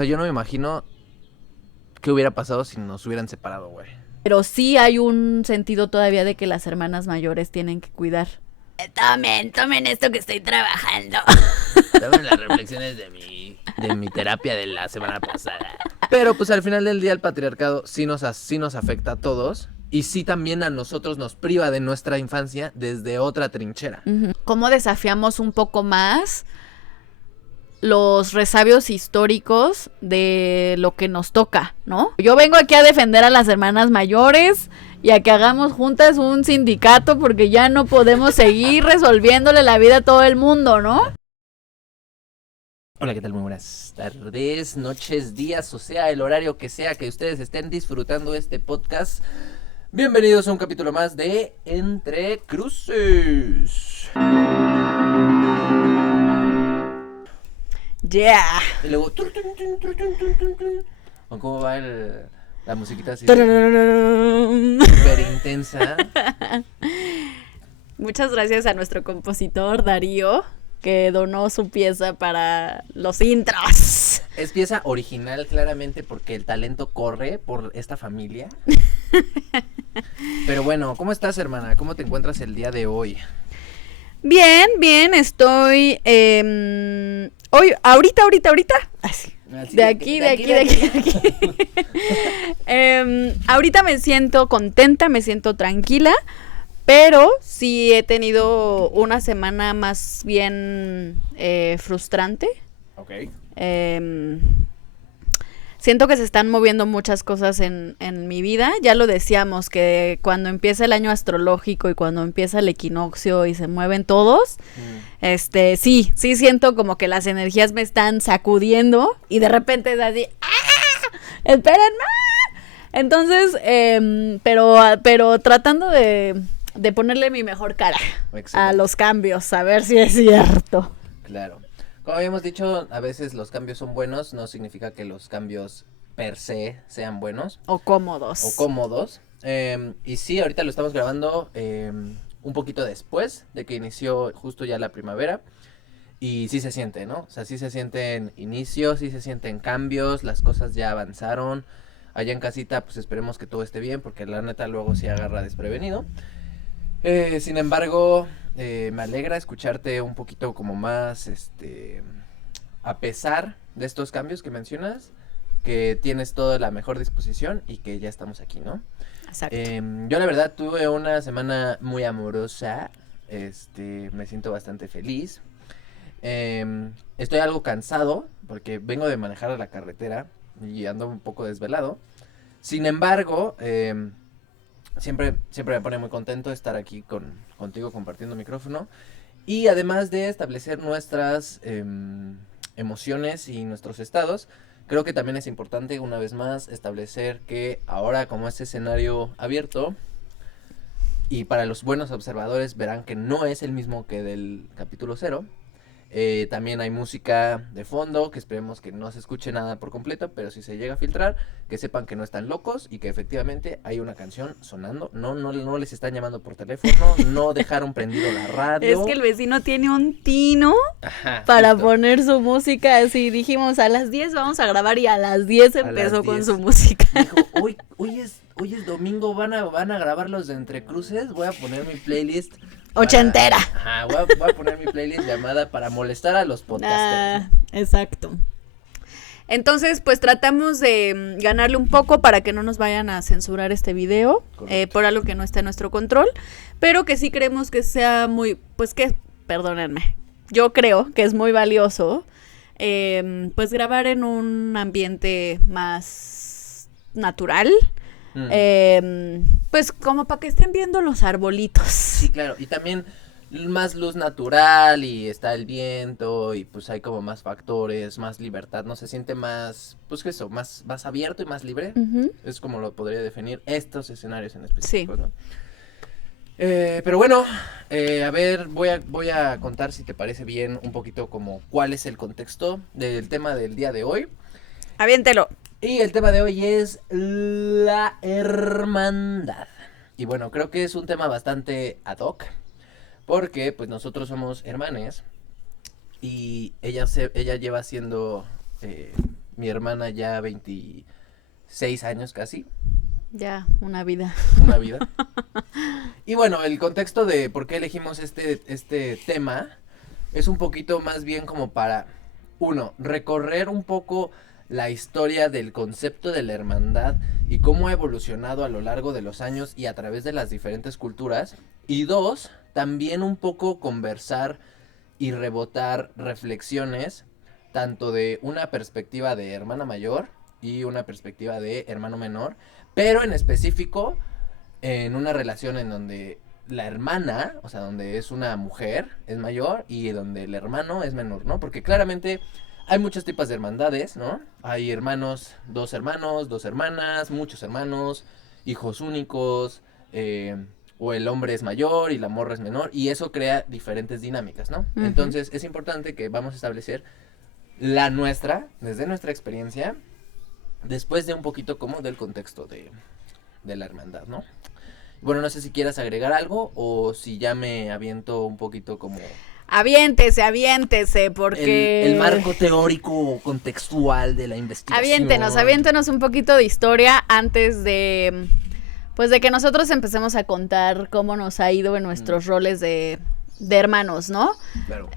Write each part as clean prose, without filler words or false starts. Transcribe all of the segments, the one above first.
sea, yo no me imagino qué hubiera pasado si nos hubieran separado, güey. Pero sí hay un sentido todavía de que las hermanas mayores tienen que cuidar. Tomen esto que estoy trabajando. Estaban las reflexiones de mi terapia de la semana pasada. Pero pues al final del día el patriarcado sí nos afecta a todos. Y sí también a nosotros nos priva de nuestra infancia desde otra trinchera. ¿Cómo desafiamos un poco más los resabios históricos de lo que nos toca, ¿no? Yo vengo aquí a defender a las hermanas mayores y a que hagamos juntas un sindicato porque ya no podemos seguir resolviéndole la vida a todo el mundo, ¿no? Hola, ¿qué tal? Muy buenas tardes, noches, días, o sea, el horario que sea que ustedes estén disfrutando este podcast. Bienvenidos a un capítulo más de Entre Cruces. Yeah. Y luego... ¿Cómo va la musiquita así? Súper intensa. Muchas gracias a nuestro compositor Darío, que donó su pieza para los intros. Es pieza original claramente porque el talento corre por esta familia. Pero bueno, ¿cómo estás, hermana? ¿Cómo te encuentras el día de hoy? Bien, estoy hoy, ahorita. Así. De aquí. Ahorita me siento contenta, me siento tranquila, pero sí he tenido una semana más bien frustrante. Ok. Siento que se están moviendo muchas cosas en mi vida. Ya lo decíamos, que cuando empieza el año astrológico y cuando empieza el equinoccio y se mueven todos, sí siento como que las energías me están sacudiendo y de repente es así, ¡ah! ¡Espérenme! Entonces, pero tratando de ponerle mi mejor cara a los cambios, a ver si es cierto. Claro. Como habíamos dicho, a veces los cambios son buenos, no significa que los cambios per se sean buenos. O cómodos. Y sí, ahorita lo estamos grabando un poquito después de que inició justo ya la primavera. Y sí se siente, ¿no? O sea, sí se sienten inicios, sí se sienten cambios, las cosas ya avanzaron. Allá en casita, pues esperemos que todo esté bien, porque la neta luego sí agarra desprevenido. Sin embargo, me alegra escucharte un poquito como más, a pesar de estos cambios que mencionas, que tienes toda la mejor disposición y que ya estamos aquí, ¿no? Exacto. Yo la verdad tuve una semana muy amorosa, me siento bastante feliz. Estoy algo cansado porque vengo de manejar a la carretera y ando un poco desvelado. Sin embargo, siempre me pone muy contento estar aquí contigo compartiendo micrófono. Y además de establecer nuestras emociones y nuestros estados, creo que también es importante una vez más establecer que ahora, como este escenario abierto, y para los buenos observadores verán que no es el mismo que del capítulo 0. También hay música de fondo, que esperemos que no se escuche nada por completo, pero si se llega a filtrar, que sepan que no están locos y que efectivamente hay una canción sonando. No les están llamando por teléfono, no dejaron prendido la radio. Es que el vecino tiene un tino para poner su música. Así dijimos, a las 10 vamos a grabar y a las 10 empezó con su música. Dijo, hoy es domingo, van a grabar los de Entre Cruces, voy a poner mi playlist ochentera. Voy a poner mi playlist llamada para molestar a los podcasters. Exacto. Entonces, pues tratamos de ganarle un poco para que no nos vayan a censurar este video por algo que no está en nuestro control, pero que sí creemos que sea muy, perdónenme, yo creo que es muy valioso, pues grabar en un ambiente más natural. Pues como para que estén viendo los arbolitos. Sí, claro, y también más luz natural y está el viento y pues hay como más factores, más libertad, no se siente más, pues eso, más abierto y más libre. Es como lo podría definir estos escenarios en específico, sí. ¿No? Pero bueno, a ver, voy a contar, si te parece bien, un poquito como cuál es el contexto del tema del día de hoy. Aviéntelo. Y el tema de hoy es la hermandad. Y bueno, creo que es un tema bastante ad hoc, porque pues nosotros somos hermanes y ella lleva siendo mi hermana ya 26 años casi. Ya, una vida. Una vida. Y bueno, el contexto de por qué elegimos este tema es un poquito más bien como para, uno, recorrer un poco la historia del concepto de la hermandad y cómo ha evolucionado a lo largo de los años y a través de las diferentes culturas. Y dos, también un poco conversar y rebotar reflexiones tanto de una perspectiva de hermana mayor y una perspectiva de hermano menor, pero en específico en una relación en donde la hermana, o sea, donde es una mujer, es mayor y donde el hermano es menor, ¿no? Porque claramente hay muchos tipos de hermandades, ¿no? Hay hermanos, dos hermanas, muchos hermanos, hijos únicos, o el hombre es mayor y la morra es menor, y eso crea diferentes dinámicas, ¿no? Uh-huh. Entonces es importante que vamos a establecer la nuestra, desde nuestra experiencia, después de un poquito como del contexto de la hermandad, ¿no? Bueno, no sé si quieras agregar algo o si ya me aviento un poquito como... Aviéntese, porque... El marco teórico contextual de la investigación. Aviéntenos un poquito de historia antes de... Pues de que nosotros empecemos a contar cómo nos ha ido en nuestros roles de hermanos, ¿no? Claro.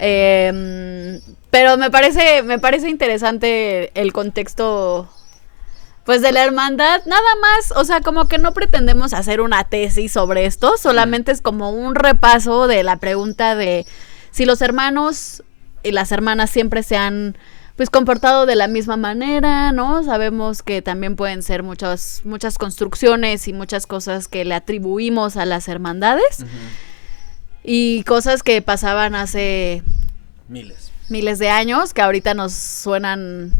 Pero me parece interesante el contexto... Pues de la hermandad, nada más, o sea, como que no pretendemos hacer una tesis sobre esto, solamente es como un repaso de la pregunta de si los hermanos y las hermanas siempre se han, pues, comportado de la misma manera, ¿no? Sabemos que también pueden ser muchas construcciones y muchas cosas que le atribuimos a las hermandades, uh-huh, y cosas que pasaban hace miles de años que ahorita nos suenan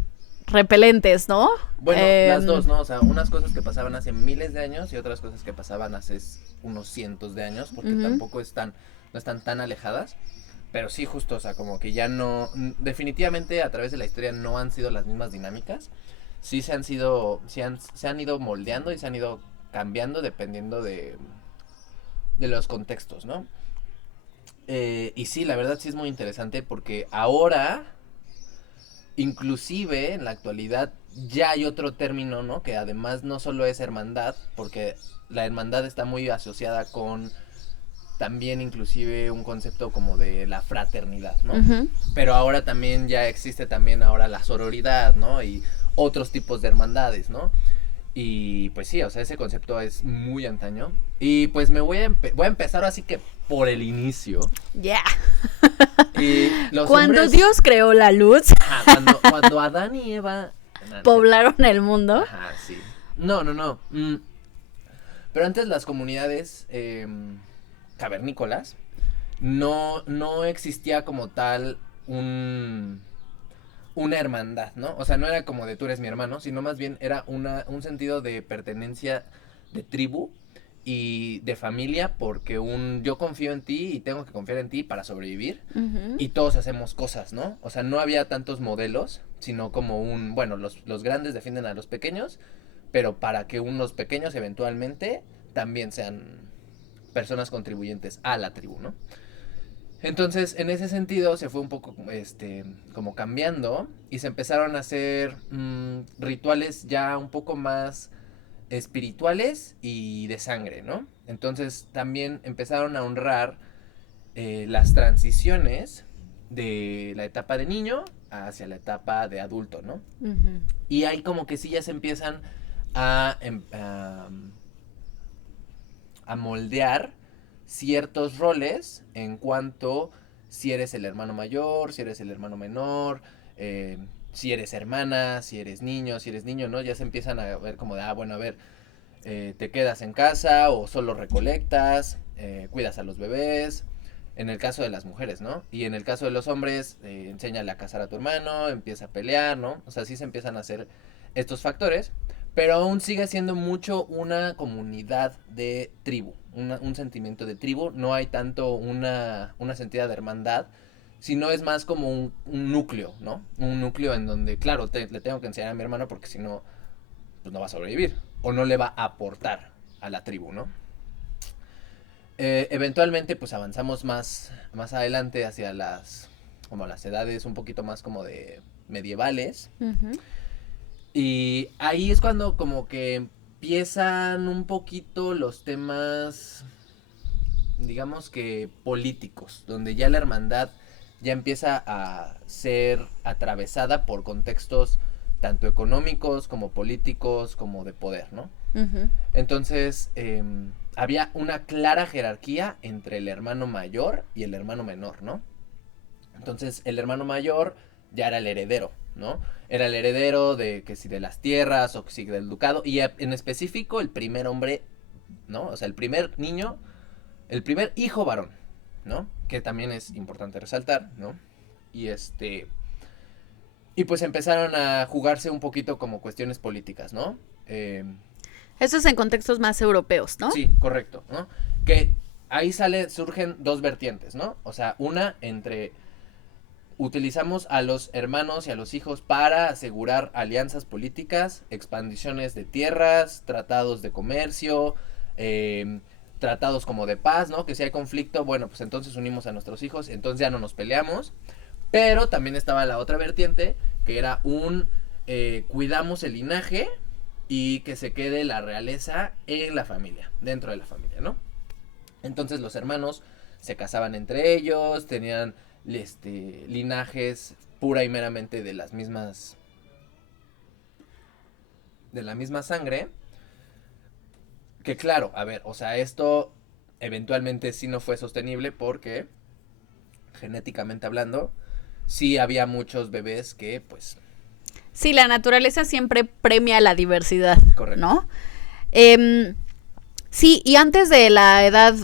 repelentes, ¿no? Bueno, las dos, ¿no? O sea, unas cosas que pasaban hace miles de años y otras cosas que pasaban hace unos cientos de años, porque uh-huh, tampoco no están tan alejadas, pero sí justo, o sea, como que ya no, definitivamente a través de la historia no han sido las mismas dinámicas, sí se han ido moldeando y se han ido cambiando dependiendo de los contextos, ¿no? Y sí, la verdad sí es muy interesante porque ahora... Inclusive en la actualidad ya hay otro término, ¿no? Que además no solo es hermandad, porque la hermandad está muy asociada con también inclusive un concepto como de la fraternidad, ¿no? Uh-huh. Pero ahora también ya existe también ahora la sororidad, ¿no? Y otros tipos de hermandades, ¿no? Y pues sí, o sea, ese concepto es muy antaño. Y pues me voy a empezar así que por el inicio. Ya. Yeah. Cuando hombres, Dios creó la luz. Ajá, cuando Adán y Eva poblaron el mundo. Ajá, sí. No. Pero antes las comunidades cavernícolas no existía como tal una hermandad, ¿no? O sea, no era como de tú eres mi hermano, sino más bien era un sentido de pertenencia de tribu y de familia, porque yo confío en ti y tengo que confiar en ti para sobrevivir, uh-huh, y todos hacemos cosas, ¿no? O sea, no había tantos modelos, sino como bueno, los grandes defienden a los pequeños, pero para que unos pequeños eventualmente también sean personas contribuyentes a la tribu, ¿no? Entonces, en ese sentido, se fue un poco como cambiando y se empezaron a hacer rituales ya un poco más espirituales y de sangre, ¿no? Entonces, también empezaron a honrar las transiciones de la etapa de niño hacia la etapa de adulto, ¿no? Uh-huh. Y ahí como que sí ya se empiezan a moldear ciertos roles en cuanto si eres el hermano mayor, si eres el hermano menor, si eres hermana, si eres niño, ¿no? Ya se empiezan a ver como de, bueno, a ver, te quedas en casa o solo recolectas, cuidas a los bebés, en el caso de las mujeres, ¿no? Y en el caso de los hombres, enséñale a cazar a tu hermano, empieza a pelear, ¿no? O sea, sí se empiezan a hacer estos factores, pero aún sigue siendo mucho una comunidad de tribu, un sentimiento de tribu, no hay tanto una sentida de hermandad, sino es más como un núcleo, ¿no? Un núcleo en donde, claro, le tengo que enseñar a mi hermano porque si no, pues no va a sobrevivir, o no le va a aportar a la tribu, ¿no? Eventualmente, pues avanzamos más adelante hacia como las edades un poquito más como de medievales, uh-huh, Y ahí es cuando como que empiezan un poquito los temas, digamos que políticos, donde ya la hermandad ya empieza a ser atravesada por contextos tanto económicos como políticos como de poder, ¿no? Ujú. Entonces, había una clara jerarquía entre el hermano mayor y el hermano menor, ¿no? Entonces, el hermano mayor ya era el heredero, ¿no? Era el heredero de que si de las tierras o que si del ducado, y en específico el primer hombre, ¿no? O sea, el primer niño, el primer hijo varón, ¿no? Que también es importante resaltar, ¿no? Y y pues empezaron a jugarse un poquito como cuestiones políticas, ¿no? Eso es en contextos más europeos, ¿no? Sí, correcto, ¿no? Que ahí surgen dos vertientes, ¿no? O sea, una entre utilizamos a los hermanos y a los hijos para asegurar alianzas políticas, expansiones de tierras, tratados de comercio, tratados como de paz, ¿no? Que si hay conflicto, bueno, pues entonces unimos a nuestros hijos, entonces ya no nos peleamos. Pero también estaba la otra vertiente, que era cuidamos el linaje y que se quede la realeza en la familia, dentro de la familia, ¿no? Entonces los hermanos se casaban entre ellos, tenían linajes pura y meramente de la misma sangre. Que claro, a ver, o sea, esto eventualmente sí no fue sostenible porque, genéticamente hablando, sí había muchos bebés que, pues... Sí, la naturaleza siempre premia la diversidad, Correcto. ¿no? Sí, y antes de la Edad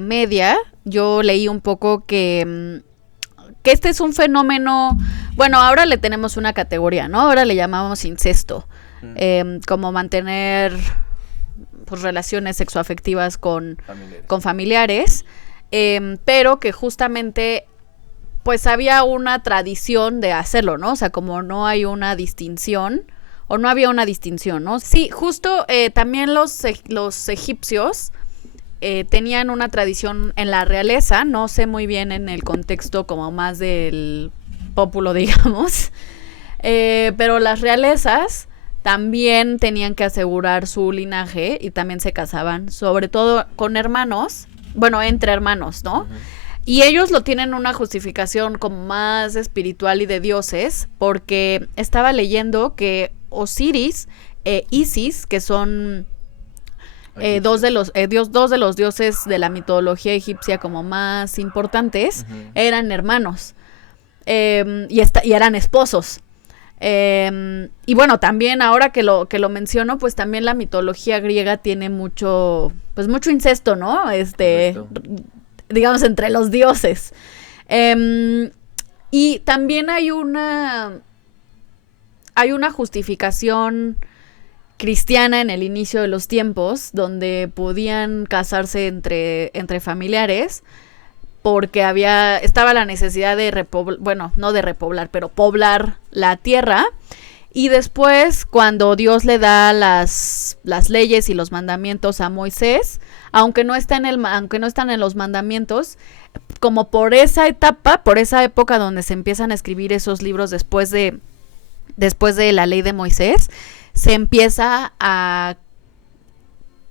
Media, yo leí un poco que este es un fenómeno, bueno, ahora le tenemos una categoría, ¿no? Ahora le llamamos incesto, como mantener pues, relaciones sexoafectivas con familiares, pero que justamente pues había una tradición de hacerlo, ¿no? O sea, como no hay una distinción, o no había una distinción, ¿no? Sí, justo también los egipcios tenían una tradición en la realeza, no sé muy bien en el contexto como más del pópulo, digamos, pero las realezas también tenían que asegurar su linaje y también se casaban, sobre todo con hermanos, bueno, entre hermanos, ¿no? Uh-huh. Y ellos lo tienen una justificación como más espiritual y de dioses, porque estaba leyendo que Osiris e Isis, que son dos de los dioses de la mitología egipcia como más importantes, uh-huh, eran hermanos y eran esposos. Y bueno, también ahora que lo menciono, pues también la mitología griega tiene mucho incesto, ¿no? Digamos, entre los dioses. Y también hay una justificación cristiana en el inicio de los tiempos, donde podían casarse entre familiares, porque estaba la necesidad de poblar la tierra. Y después, cuando Dios le da las leyes y los mandamientos a Moisés, aunque no están en los mandamientos, como por esa época donde se empiezan a escribir esos libros después de la ley de Moisés, se empieza a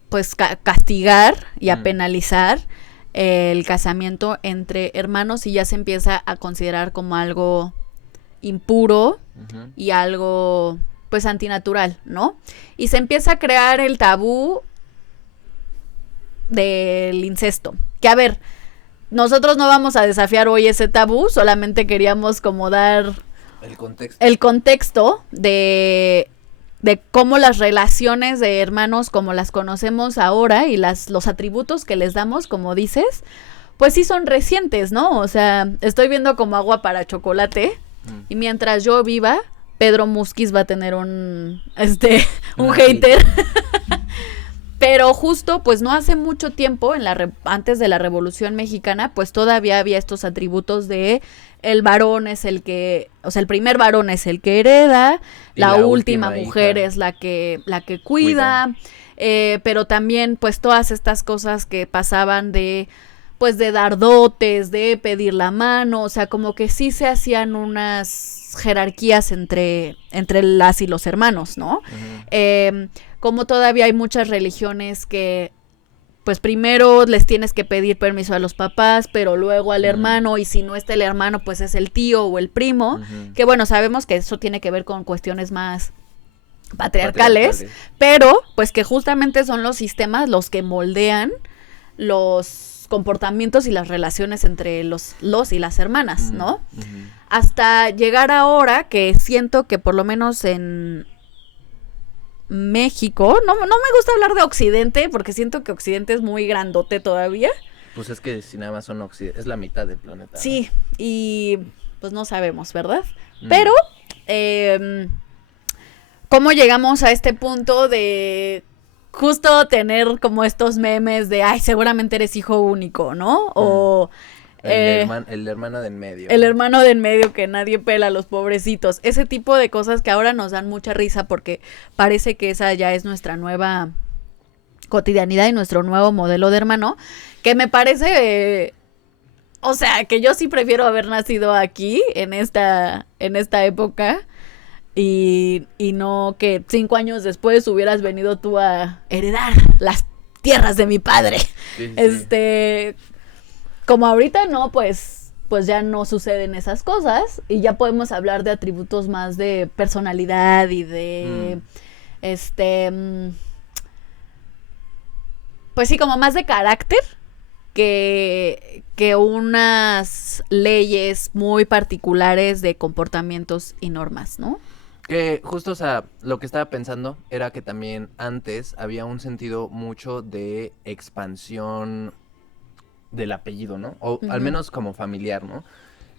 pues castigar y a penalizar el casamiento entre hermanos, y ya se empieza a considerar como algo impuro, uh-huh, y algo pues antinatural, ¿no? Y se empieza a crear el tabú del incesto, que a ver, nosotros no vamos a desafiar hoy ese tabú, solamente queríamos como dar el contexto de cómo las relaciones de hermanos como las conocemos ahora y los atributos que les damos, como dices, pues sí son recientes, ¿no? O sea, estoy viendo como agua para chocolate, y mientras yo viva, Pedro Musquiz va a tener un hater. Pero justo, pues no hace mucho tiempo, antes de la Revolución Mexicana, pues todavía había estos atributos de el varón es el que, o sea, el primer varón es el que hereda, la última mujer es la que cuida. Pero también, pues todas estas cosas que pasaban de dar dotes, de pedir la mano, o sea, como que sí se hacían unas jerarquías entre las y los hermanos, ¿no? Como todavía hay muchas religiones que pues primero les tienes que pedir permiso a los papás, pero luego al hermano, y si no está el hermano, pues es el tío o el primo, que bueno, sabemos que eso tiene que ver con cuestiones más patriarcales, pero pues que justamente son los sistemas los que moldean los comportamientos y las relaciones entre los y las hermanas, ¿no? Hasta llegar ahora que siento que por lo menos en México, no me gusta hablar de Occidente porque siento que Occidente es muy grandote todavía. Pues es que si nada más son Occidente, es la mitad del planeta. Sí, y pues no sabemos, ¿verdad? Pero, ¿cómo llegamos a este punto de justo tener como estos memes de, ay, seguramente eres hijo único, ¿no? O el hermano de en medio. El hermano de en medio que nadie pela a los pobrecitos. Ese tipo de cosas que ahora nos dan mucha risa porque parece que esa ya es nuestra nueva cotidianidad y nuestro nuevo modelo de hermano. Que me parece... o sea, que yo sí prefiero haber nacido aquí, en esta época, y no que 5 años después hubieras venido tú a heredar las tierras de mi padre. Sí. Como ahorita no, pues ya no suceden esas cosas y ya podemos hablar de atributos más de personalidad y de, pues sí, como más de carácter que unas leyes muy particulares de comportamientos y normas, ¿no? Que justo, o sea, lo que estaba pensando era que también antes había un sentido mucho de expansión del apellido, ¿no? O al menos como familiar, ¿no?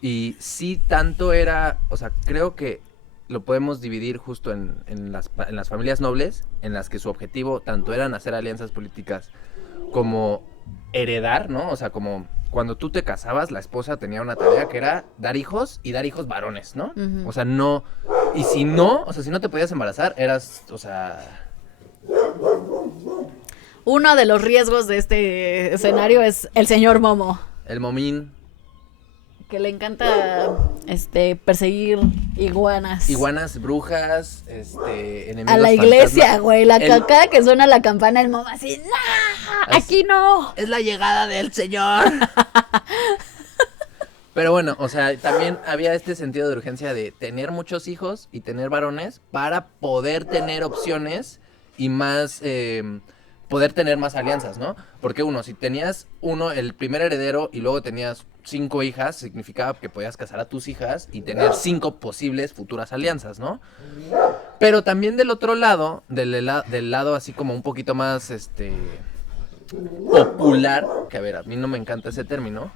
Y sí tanto era, o sea, creo que lo podemos dividir justo en las familias nobles, en las que su objetivo tanto eran hacer alianzas políticas como heredar, ¿no? O sea, como cuando tú te casabas, la esposa tenía una tarea que era dar hijos y dar hijos varones, ¿no? O sea, no... Y si no, o sea, si no te podías embarazar, eras, o sea... Uno de los riesgos de este escenario es el señor Momo. El momín. Que le encanta perseguir iguanas. Iguanas, brujas, enemigos a la iglesia, fantasma. Güey, cada que suena la campana, el Momo así, ¡no! ¡Aquí no! Es la llegada del señor. Pero bueno, o sea, también había este sentido de urgencia de tener muchos hijos y tener varones para poder tener opciones y más... poder tener más alianzas, ¿no? Porque si tenías el primer heredero y luego tenías 5 hijas, significaba que podías casar a tus hijas y tener 5 posibles futuras alianzas, ¿no? Pero también del otro lado, del lado así como un poquito más, popular, que a ver, a mí no me encanta ese término,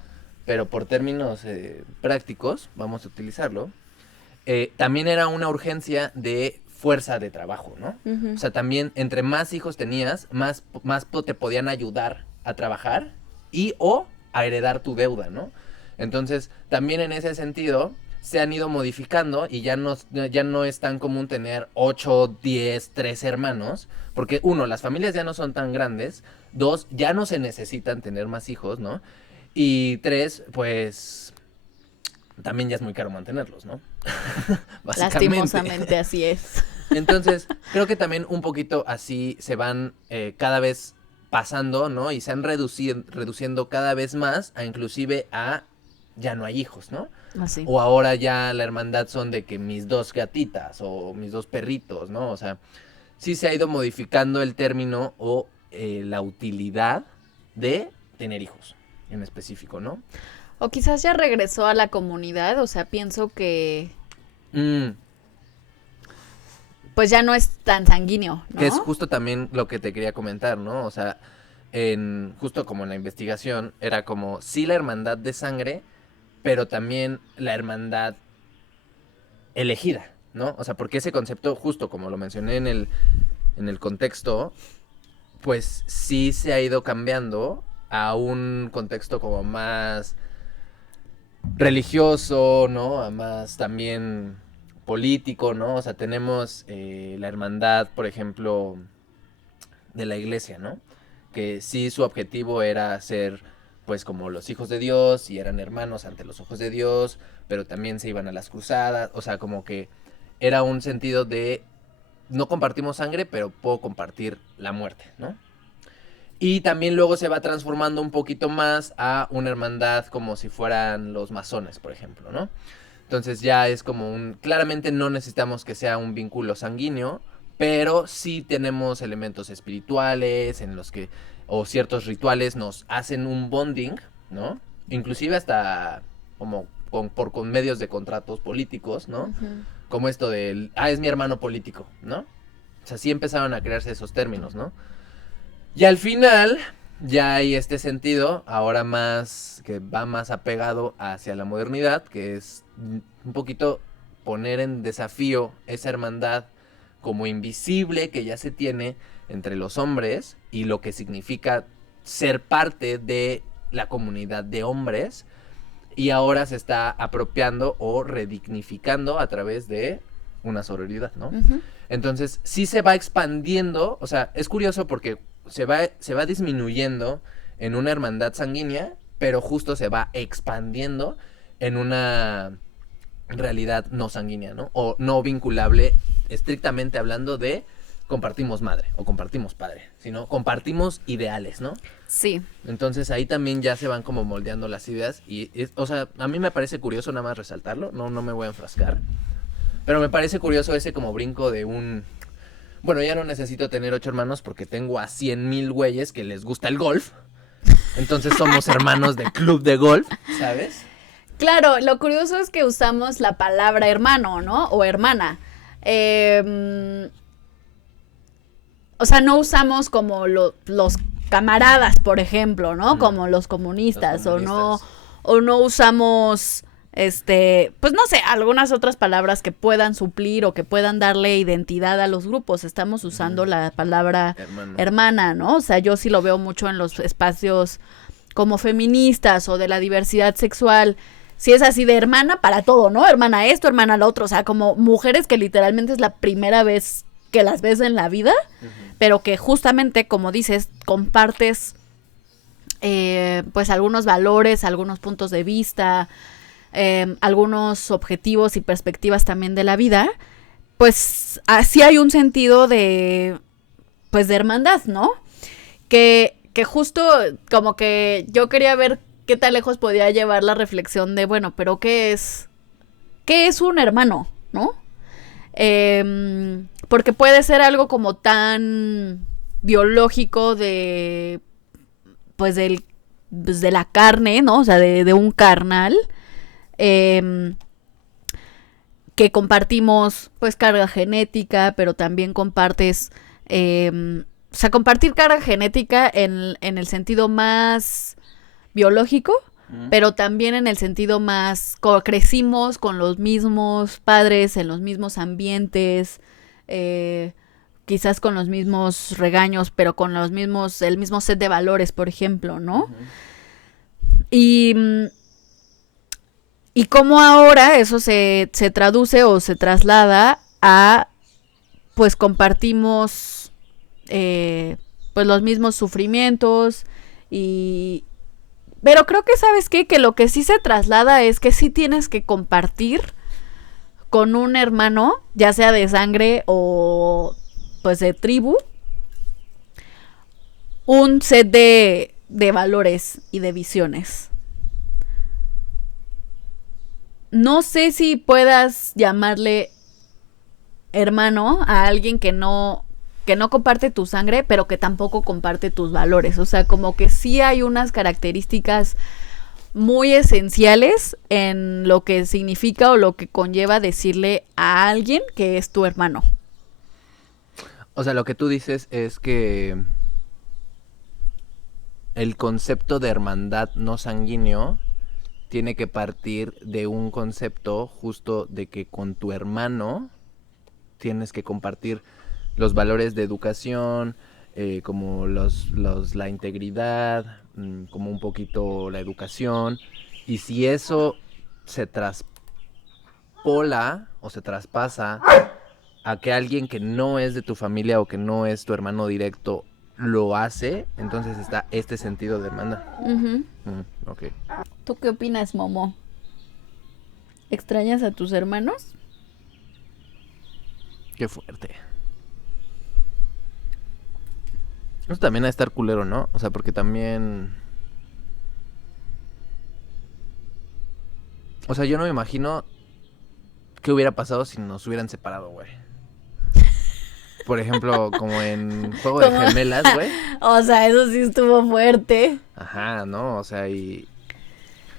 pero por términos prácticos, vamos a utilizarlo, también era una urgencia de fuerza de trabajo, ¿no? O sea, también entre más hijos tenías, más te podían ayudar a trabajar o a heredar tu deuda, ¿no? Entonces, también en ese sentido, se han ido modificando y ya no es tan común tener 8, 10, 13 hermanos, porque 1, las familias ya no son tan grandes, 2, ya no se necesitan tener más hijos, ¿no? Y 3, pues... también ya es muy caro mantenerlos, ¿no? Básicamente. Lastimosamente así es. Entonces, creo que también un poquito así se van cada vez pasando, ¿no? Y se han reduciendo cada vez más a inclusive a ya no hay hijos, ¿no? Así. O ahora ya la hermandad son de que mis 2 gatitas o mis 2 perritos, ¿no? O sea, sí se ha ido modificando el término o la utilidad de tener hijos en específico, ¿no? O quizás ya regresó a la comunidad, o sea, pienso que... pues ya no es tan sanguíneo, ¿no? Que es justo también lo que te quería comentar, ¿no? O sea, justo como en la investigación, era como, sí la hermandad de sangre, pero también la hermandad elegida, ¿no? O sea, porque ese concepto, justo como lo mencioné en el contexto, pues sí se ha ido cambiando a un contexto como más religioso, ¿no? A más también político, ¿no? O sea, tenemos la hermandad, por ejemplo, de la iglesia, ¿no? Que sí su objetivo era ser pues como los hijos de Dios y eran hermanos ante los ojos de Dios, pero también se iban a las cruzadas, o sea, como que era un sentido de no compartimos sangre, pero puedo compartir la muerte, ¿no? Y también luego se va transformando un poquito más a una hermandad como si fueran los masones, por ejemplo, ¿no? Entonces ya es como claramente no necesitamos que sea un vínculo sanguíneo, pero sí tenemos elementos espirituales en los que, o ciertos rituales nos hacen un bonding, ¿no? Inclusive hasta como con medios de contratos políticos, ¿no? Ujú. Como esto del, es mi hermano político, ¿no? O sea, sí empezaron a crearse esos términos, ¿no? Y al final ya hay este sentido, ahora más, que va más apegado hacia la modernidad, que es un poquito poner en desafío esa hermandad como invisible que ya se tiene entre los hombres y lo que significa ser parte de la comunidad de hombres, y ahora se está apropiando o redignificando a través de una sororidad, ¿no? Ujú. Entonces, sí se va expandiendo, o sea, es curioso porque se va disminuyendo en una hermandad sanguínea, pero justo se va expandiendo en una realidad no sanguínea, ¿no? O no vinculable, estrictamente hablando de compartimos madre o compartimos padre, sino compartimos ideales, ¿no? Sí. Entonces ahí también ya se van como moldeando las ideas y, o sea, a mí me parece curioso nada más resaltarlo, no me voy a enfrascar, pero me parece curioso ese como brinco de bueno, ya no necesito tener 8 hermanos porque tengo a 100,000 güeyes que les gusta el golf, entonces somos hermanos de club de golf, ¿sabes? Claro, lo curioso es que usamos la palabra hermano, ¿no? O hermana. O sea, no usamos como los camaradas, por ejemplo, ¿no? No. Como los comunistas, Los comunistas. o no usamos, pues no sé, algunas otras palabras que puedan suplir o que puedan darle identidad a los grupos. Estamos usando la palabra hermana, ¿no? O sea, yo sí lo veo mucho en los espacios como feministas o de la diversidad sexual. Si es así de hermana para todo, ¿no? Hermana esto, hermana lo otro. O sea, como mujeres que literalmente es la primera vez que las ves en la vida, pero que justamente, como dices, compartes pues algunos valores, algunos puntos de vista, algunos objetivos y perspectivas también de la vida, pues así hay un sentido de, pues de hermandad, ¿no? Que justo como que yo quería ver qué tan lejos podía llevar la reflexión de, bueno, pero ¿qué es un hermano, no? Porque puede ser algo como tan biológico de, pues de la carne, ¿no? O sea, de un carnal, que compartimos pues carga genética, pero también compartes, o sea, compartir carga genética en el sentido más biológico, pero también en el sentido más, crecimos con los mismos padres, en los mismos ambientes, quizás con los mismos regaños, pero con el mismo set de valores, por ejemplo, ¿no? Y cómo ahora eso se traduce o se traslada a, pues compartimos pues los mismos sufrimientos pero creo que, ¿sabes qué? Que lo que sí se traslada es que sí tienes que compartir con un hermano, ya sea de sangre o pues de tribu, un set de valores y de visiones. No sé si puedas llamarle hermano a alguien que no comparte tu sangre, pero que tampoco comparte tus valores. O sea, como que sí hay unas características muy esenciales en lo que significa o lo que conlleva decirle a alguien que es tu hermano. O sea, lo que tú dices es que el concepto de hermandad no sanguíneo tiene que partir de un concepto justo de que con tu hermano tienes que compartir los valores de educación, como la integridad, como un poquito la educación. Y si eso se traspola o se traspasa a que alguien que no es de tu familia o que no es tu hermano directo lo hace, entonces está este sentido de hermandad. Ok. ¿Tú qué opinas, Momo? ¿Extrañas a tus hermanos? Qué fuerte. Eso también ha de estar culero, ¿no? O sea, porque también... O sea, yo no me imagino qué hubiera pasado si nos hubieran separado, güey. Por ejemplo, como en Juego de Gemelas, güey. O sea, eso sí estuvo fuerte. Ajá, ¿no? O sea, y...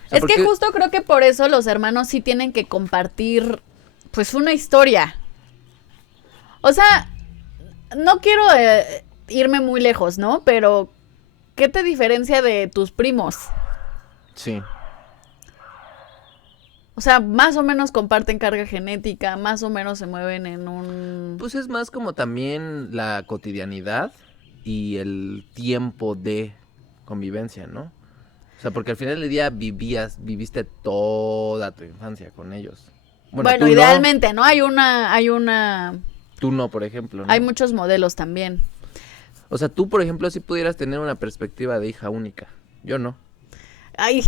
O sea, es que justo creo que por eso los hermanos sí tienen que compartir, pues, una historia. O sea, no quiero irme muy lejos, ¿no? Pero, ¿qué te diferencia de tus primos? Sí. O sea, más o menos comparten carga genética, más o menos se mueven en un... Pues es más como también la cotidianidad y el tiempo de convivencia, ¿no? O sea, porque al final del día viviste toda tu infancia con ellos. Bueno, idealmente, ¿no? Hay una... Tú no, por ejemplo, ¿no? Hay muchos modelos también. O sea, tú, por ejemplo, sí pudieras tener una perspectiva de hija única. Yo no. Ay...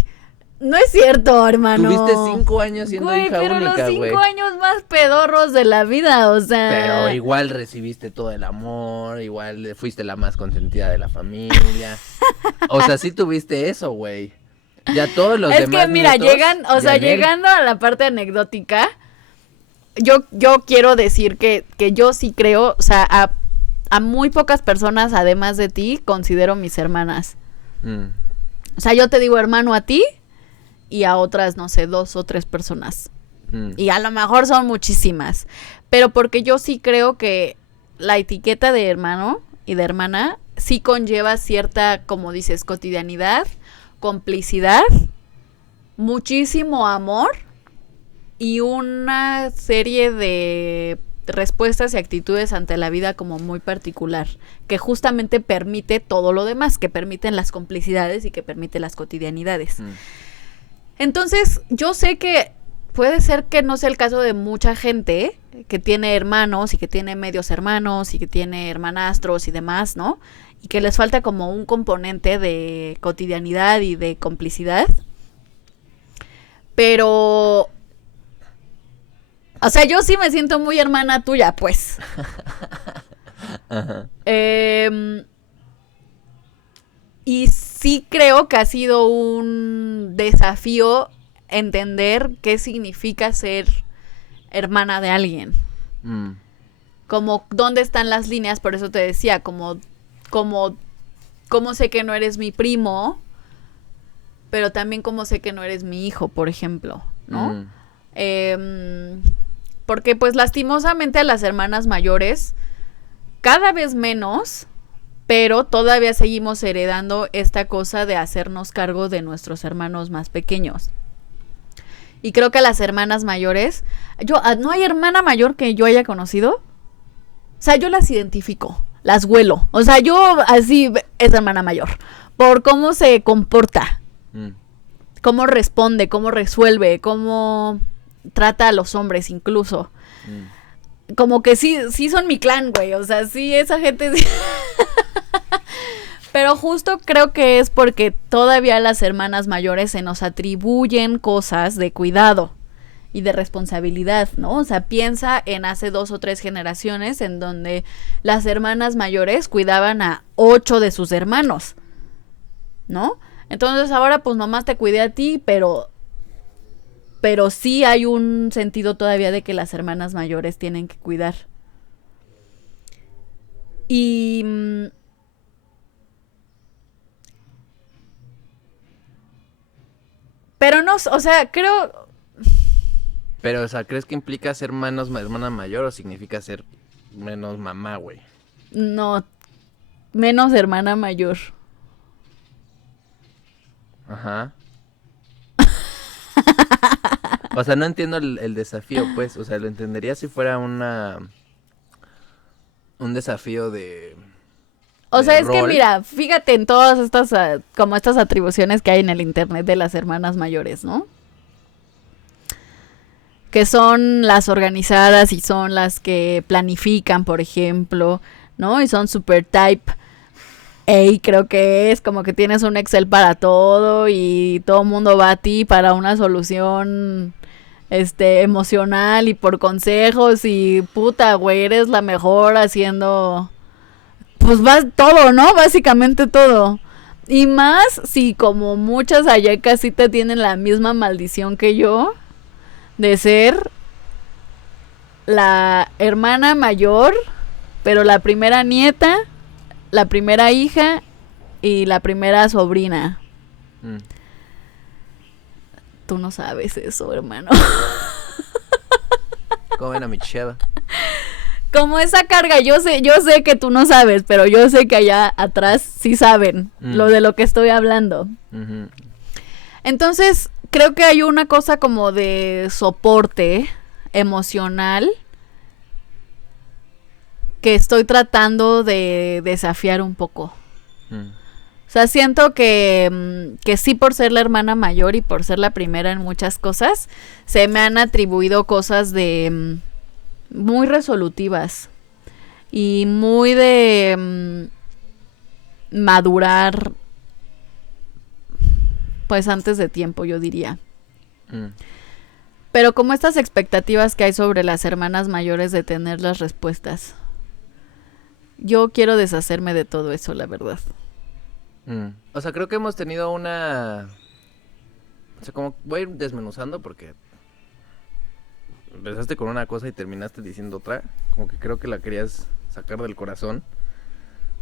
No es cierto, hermano. Tuviste 5 años siendo hija pero única, los 5 güey. años más pedorros de la vida, o sea... Pero igual recibiste todo el amor, igual fuiste la más consentida de la familia. O sea, sí tuviste eso, güey. Ya todos los demás Es que mira, nietos, llegando a la parte anecdótica, yo quiero decir que yo sí creo, o sea, a muy pocas personas, además de ti, considero mis hermanas. O sea, yo te digo hermano a ti y a otras, no sé, 2 o 3 personas. Y a lo mejor son muchísimas. Pero porque yo sí creo que la etiqueta de hermano y de hermana sí conlleva cierta, como dices, cotidianidad, complicidad, muchísimo amor y una serie de respuestas y actitudes ante la vida como muy particular, que justamente permite todo lo demás, que permiten las complicidades y que permite las cotidianidades. Entonces, yo sé que puede ser que no sea el caso de mucha gente que tiene hermanos y que tiene medios hermanos y que tiene hermanastros y demás, ¿no? Y que les falta como un componente de cotidianidad y de complicidad. Pero... O sea, yo sí me siento muy hermana tuya, pues. Ajá. Y sí creo que ha sido un desafío entender qué significa ser hermana de alguien. Como dónde están las líneas, por eso te decía, como cómo sé que no eres mi primo, pero también cómo sé que no eres mi hijo, por ejemplo, ¿no? Porque pues lastimosamente a las hermanas mayores cada vez menos, pero todavía seguimos heredando esta cosa de hacernos cargo de nuestros hermanos más pequeños. Y creo que a las hermanas mayores, no hay hermana mayor que yo haya conocido. O sea, yo las identifico, las huelo. O sea, yo así es hermana mayor. Por cómo se comporta, cómo responde, cómo resuelve, cómo trata a los hombres incluso. Como que sí son mi clan, güey. O sea, sí, esa gente sí. Pero justo creo que es porque todavía las hermanas mayores se nos atribuyen cosas de cuidado y de responsabilidad, ¿no? O sea, piensa en hace 2 o 3 generaciones en donde las hermanas mayores cuidaban a 8 de sus hermanos, ¿no? Entonces ahora pues nomás te cuidé a ti, pero sí hay un sentido todavía de que las hermanas mayores tienen que cuidar. Y... pero no, o sea, creo... Pero, o sea, ¿crees que implica ser hermana mayor o significa ser menos mamá, güey? No, menos hermana mayor. Ajá. O sea, no entiendo el desafío, pues. O sea, lo entendería si fuera un desafío de... O sea, es rol. que mira, fíjate en todas estas, como estas atribuciones que hay en el internet de las hermanas mayores, ¿no? Que son las organizadas y son las que planifican, por ejemplo, ¿no? Y son super type. Ey, creo que es como que tienes un Excel para todo y todo el mundo va a ti para una solución emocional y por consejos y puta, güey, eres la mejor haciendo pues va todo, ¿no? Básicamente todo. Y más si como muchas hallacas sí te tienen la misma maldición que yo de ser la hermana mayor, pero la primera nieta, la primera hija y la primera sobrina. Mm. Tú no sabes eso, hermano. ¿Cómo ven a mi cheva? Como esa carga, yo sé que tú no sabes, pero yo sé que allá atrás sí saben lo de lo que estoy hablando. Uh-huh. Entonces, creo que hay una cosa como de soporte emocional que estoy tratando de desafiar un poco. O sea, siento que sí, por ser la hermana mayor y por ser la primera en muchas cosas, se me han atribuido cosas de muy resolutivas y muy de madurar, pues antes de tiempo, yo diría. Pero como estas expectativas que hay sobre las hermanas mayores de tener las respuestas, yo quiero deshacerme de todo eso, la verdad. O sea, creo que hemos tenido una... O sea, como voy a ir desmenuzando porque empezaste con una cosa y terminaste diciendo otra. Como que creo que la querías sacar del corazón.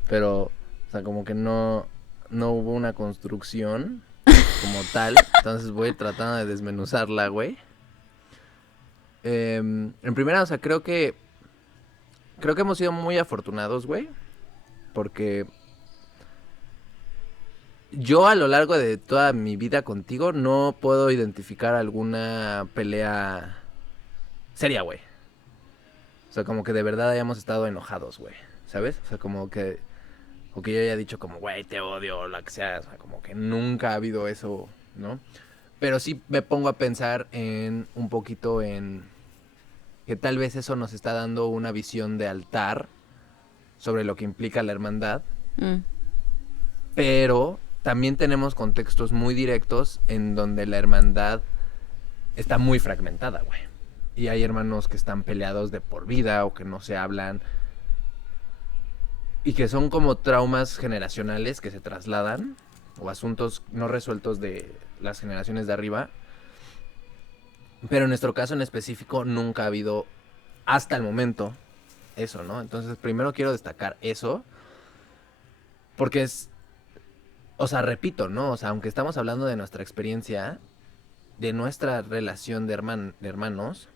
Pero, o sea, como que no hubo una construcción como tal. Entonces voy a ir tratando de desmenuzarla, güey. En primera, o sea, creo que hemos sido muy afortunados, güey. Porque yo a lo largo de toda mi vida contigo no puedo identificar alguna pelea seria, güey. O sea, como que de verdad hayamos estado enojados, güey. ¿Sabes? O sea, como que... O que yo haya dicho como, güey, te odio, o lo que sea. O sea, como que nunca ha habido eso, ¿no? Pero sí me pongo a pensar en un poquito en... que tal vez eso nos está dando una visión de altar sobre lo que implica la hermandad. Pero también tenemos contextos muy directos en donde la hermandad está muy fragmentada, güey. Y hay hermanos que están peleados de por vida o que no se hablan. Y que son como traumas generacionales que se trasladan. O asuntos no resueltos de las generaciones de arriba. Pero en nuestro caso en específico nunca ha habido hasta el momento eso, ¿no? Entonces primero quiero destacar eso. Porque es... O sea, repito, ¿no? O sea, aunque estamos hablando de nuestra experiencia, de nuestra relación de hermanos,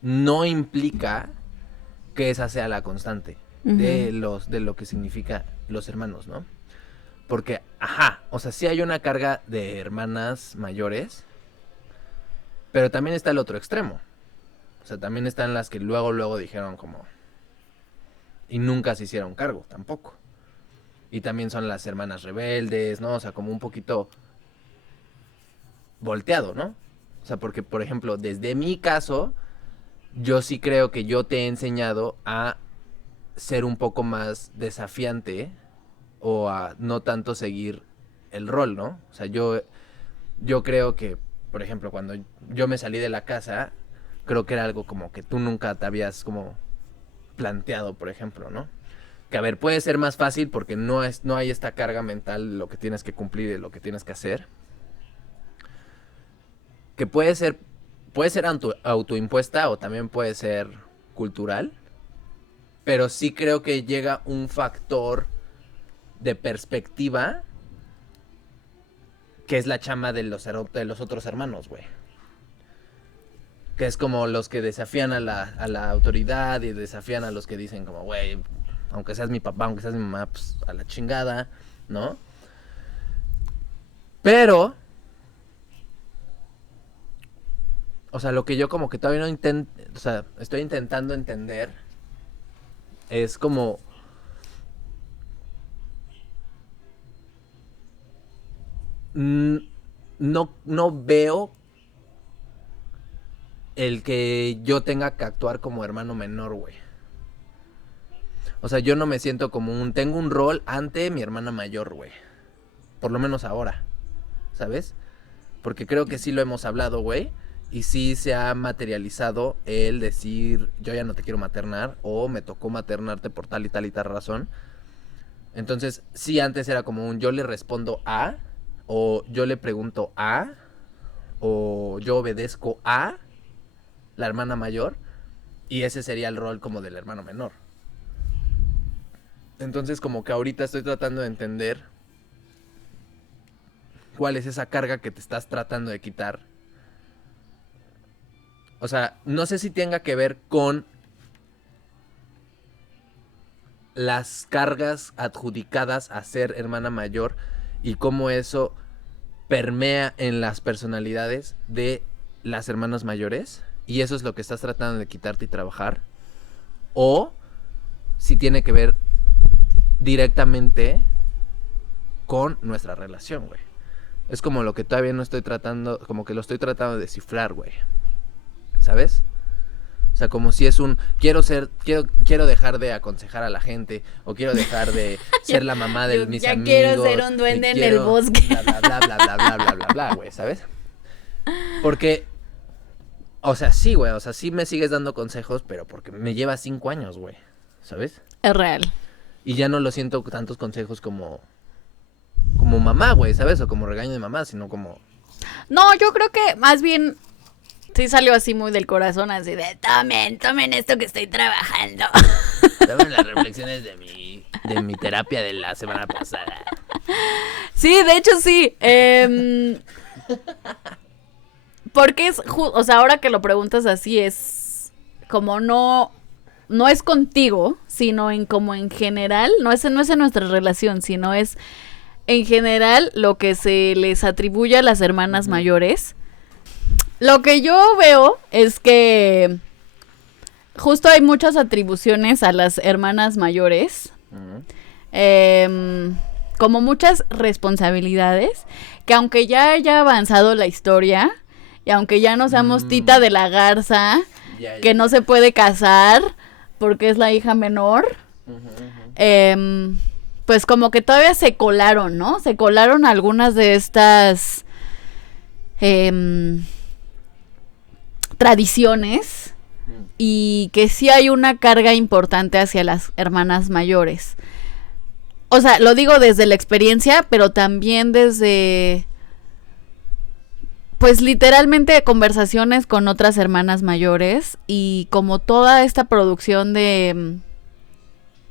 no implica que esa sea la constante de lo que significa los hermanos, ¿no? Porque, o sea, sí hay una carga de hermanas mayores, pero también está el otro extremo. O sea, también están las que luego dijeron como... Y nunca se hicieron cargo, tampoco. Y también son las hermanas rebeldes, ¿no? O sea, como un poquito volteado, ¿no? O sea, porque, por ejemplo, desde mi caso, yo sí creo que yo te he enseñado a ser un poco más desafiante o a no tanto seguir el rol, ¿no? O sea, yo creo que, por ejemplo, cuando yo me salí de la casa, creo que era algo como que tú nunca te habías como planteado, por ejemplo, ¿no? Que a ver, puede ser más fácil porque no hay esta carga mental de lo que tienes que cumplir y de lo que tienes que hacer. Que puede ser autoimpuesta o también puede ser cultural. Pero sí creo que llega un factor de perspectiva que es la chama de los otros hermanos, güey. Que es como los que desafían a la autoridad y desafían a los que dicen como, güey, aunque seas mi papá, aunque seas mi mamá, pues a la chingada, ¿no? Pero, o sea, lo que yo como que todavía no o sea, estoy intentando entender es como... No veo el que yo tenga que actuar como hermano menor, güey. O sea, yo no me siento como tengo un rol ante mi hermana mayor, güey. Por lo menos ahora, ¿sabes? Porque creo que sí lo hemos hablado, güey. Y sí se ha materializado el decir, yo ya no te quiero maternar, o me tocó maternarte por tal y tal y tal razón. Entonces, sí, antes era como yo le respondo a, o yo le pregunto a, o yo obedezco a la hermana mayor, y ese sería el rol como del hermano menor. Entonces, como que ahorita estoy tratando de entender cuál es esa carga que te estás tratando de quitar. O sea, no sé si tenga que ver con las cargas adjudicadas a ser hermana mayor y cómo eso permea en las personalidades de las hermanas mayores, y eso es lo que estás tratando de quitarte y trabajar, o si tiene que ver directamente con nuestra relación, güey. Es como lo que todavía no estoy tratando, como que lo estoy tratando de descifrar, güey. ¿Sabes? O sea, como si es quiero dejar de aconsejar a la gente, o quiero dejar de ser la mamá de mis amigos. Ya quiero ser un duende en el bosque. Bla, bla, bla, bla, bla, bla, bla, bla, bla, güey, ¿sabes? Porque, o sea, sí, güey, o sea, sí me sigues dando consejos, pero porque me lleva 5 años, güey, ¿sabes? Es real. Y ya no lo siento tantos consejos como mamá, güey, ¿sabes? O como regaño de mamá, sino como... No, yo creo que más bien sí salió así muy del corazón, así de tomen esto que estoy trabajando. Tomen las reflexiones de mi terapia de la semana pasada. Sí, de hecho sí. Porque o sea, ahora que lo preguntas así, es como no es contigo, sino como en general, no es en nuestra relación, sino es en general lo que se les atribuye a las hermanas mayores. Lo que yo veo es que justo hay muchas atribuciones a las hermanas mayores, como muchas responsabilidades, que aunque ya haya avanzado la historia, y aunque ya no seamos Tita de la Garza, que no se puede casar porque es la hija menor, pues como que todavía se colaron, ¿no? Se colaron algunas de estas tradiciones, y que sí hay una carga importante hacia las hermanas mayores. O sea, lo digo desde la experiencia, pero también desde, pues literalmente conversaciones con otras hermanas mayores, y como toda esta producción de,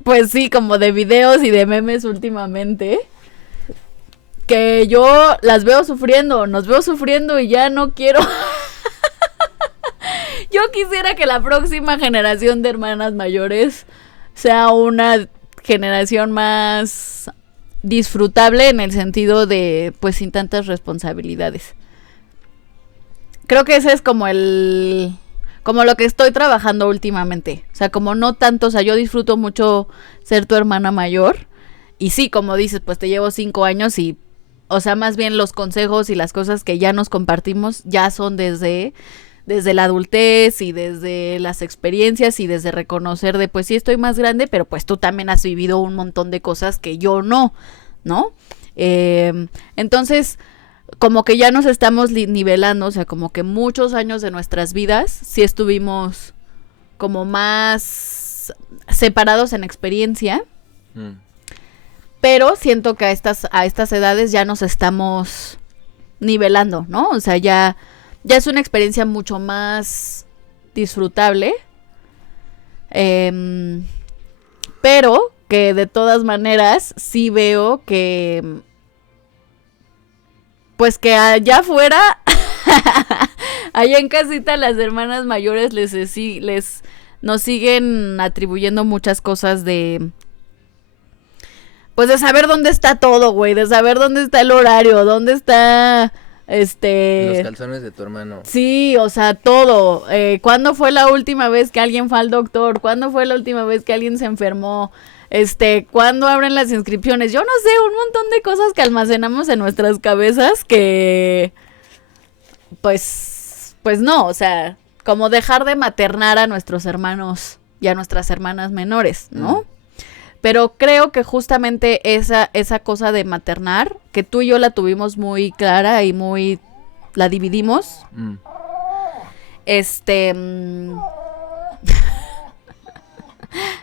pues sí, como de videos y de memes últimamente, que yo las veo sufriendo, nos veo sufriendo, y ya no quiero. Yo quisiera que la próxima generación de hermanas mayores sea una generación más disfrutable, en el sentido de, pues, sin tantas responsabilidades. Creo que ese es como lo que estoy trabajando últimamente. O sea, como no tanto, o sea, yo disfruto mucho ser tu hermana mayor. Y sí, como dices, pues te llevo 5 años y, o sea, más bien los consejos y las cosas que ya nos compartimos ya son desde la adultez y desde las experiencias y desde reconocer de, pues sí estoy más grande, pero pues tú también has vivido un montón de cosas que yo no, ¿no? Entonces, como que ya nos estamos nivelando, o sea, como que muchos años de nuestras vidas sí estuvimos como más separados en experiencia, pero siento que a estas edades ya nos estamos nivelando, ¿no? O sea, ya es una experiencia mucho más disfrutable, pero que de todas maneras sí veo que, pues que allá afuera, allá en casita, las hermanas mayores nos siguen atribuyendo muchas cosas de, pues de saber dónde está todo, güey, de saber dónde está el horario, dónde está... los calzones de tu hermano. Sí, o sea, todo. ¿Cuándo fue la última vez que alguien fue al doctor? ¿Cuándo fue la última vez que alguien se enfermó? ¿Cuándo abren las inscripciones? Yo no sé, un montón de cosas que almacenamos en nuestras cabezas que, pues no, o sea, como dejar de maternar a nuestros hermanos y a nuestras hermanas menores, ¿no? Pero creo que justamente esa cosa de maternar, que tú y yo la tuvimos muy clara y muy... la dividimos.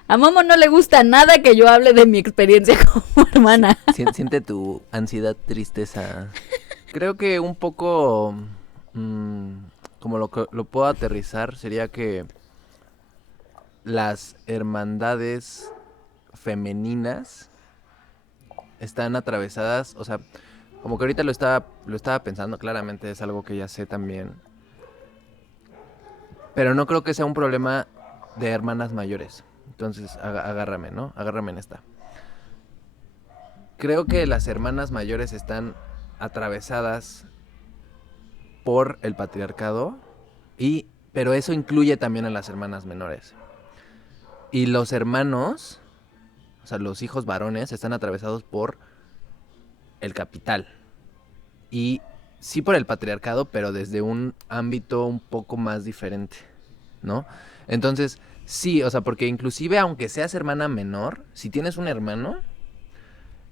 A Momo no le gusta nada que yo hable de mi experiencia como hermana. Siente tu ansiedad, tristeza. Creo que un poco, como lo puedo aterrizar, sería que las hermandades femeninas están atravesadas, o sea, como que ahorita lo estaba pensando, claramente es algo que ya sé también. Pero no creo que sea un problema de hermanas mayores. Entonces, agárrame, ¿no? Agárrame en esta. Creo que las hermanas mayores están atravesadas por el patriarcado, pero eso incluye también a las hermanas menores. Y los hermanos, o sea, los hijos varones, están atravesados por el capital. Y sí por el patriarcado, pero desde un ámbito un poco más diferente, ¿no? Entonces, sí, o sea, porque inclusive aunque seas hermana menor, si tienes un hermano,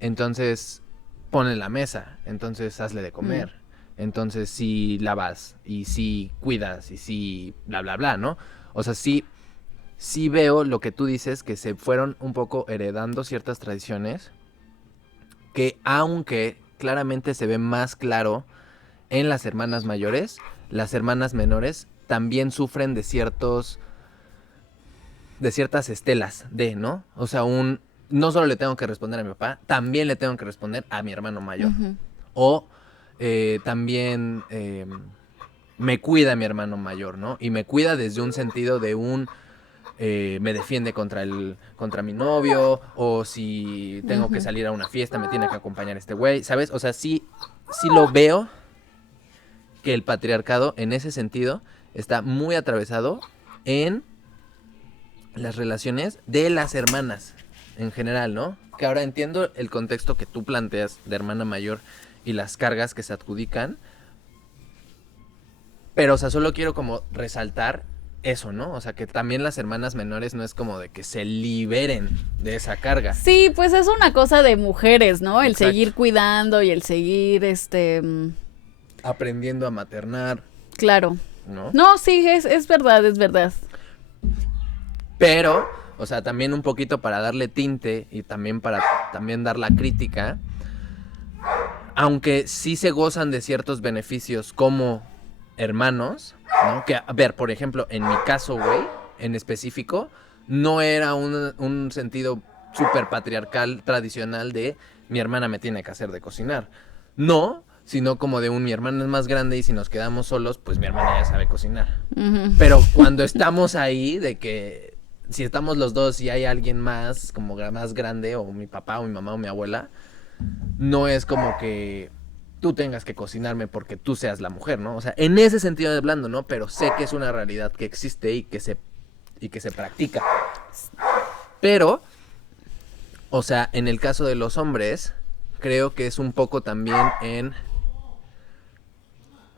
entonces ponle la mesa, entonces hazle de comer, entonces sí lavas, y sí cuidas, y sí bla, bla, bla, ¿no? O sea, sí veo lo que tú dices, que se fueron un poco heredando ciertas tradiciones, que aunque claramente se ve más claro en las hermanas mayores, las hermanas menores también sufren de ciertas estelas ¿no? O sea, no solo le tengo que responder a mi papá, también le tengo que responder a mi hermano mayor. O también me cuida mi hermano mayor, ¿no? Y me cuida desde un sentido de me defiende contra mi novio, o si tengo que salir a una fiesta me tiene que acompañar este güey, ¿sabes? O sea, sí lo veo que el patriarcado en ese sentido está muy atravesado en las relaciones de las hermanas en general, ¿no? Que ahora entiendo el contexto que tú planteas de hermana mayor y las cargas que se adjudican, pero o sea, solo quiero como resaltar eso, ¿no? O sea, que también las hermanas menores no es como de que se liberen de esa carga. Sí, pues es una cosa de mujeres, ¿no? El Exacto. seguir cuidando y el seguir, aprendiendo a maternar. Claro. ¿No? No, sí, es verdad, es verdad. Pero, o sea, también un poquito para darle tinte y también para dar la crítica, aunque sí se gozan de ciertos beneficios como hermanos, ¿no? Que, a ver, por ejemplo, en mi caso, güey, en específico, no era un sentido súper patriarcal tradicional de mi hermana me tiene que hacer de cocinar. No, sino como de mi hermana es más grande y si nos quedamos solos, pues mi hermana ya sabe cocinar. Pero cuando estamos ahí, de que si estamos los dos y hay alguien más, como más grande, o mi papá, o mi mamá, o mi abuela, no es como que tú tengas que cocinarme porque tú seas la mujer, ¿no? O sea, en ese sentido de hablando, ¿no? Pero sé que es una realidad que existe y que se practica. Pero, o sea, en el caso de los hombres, creo que es un poco también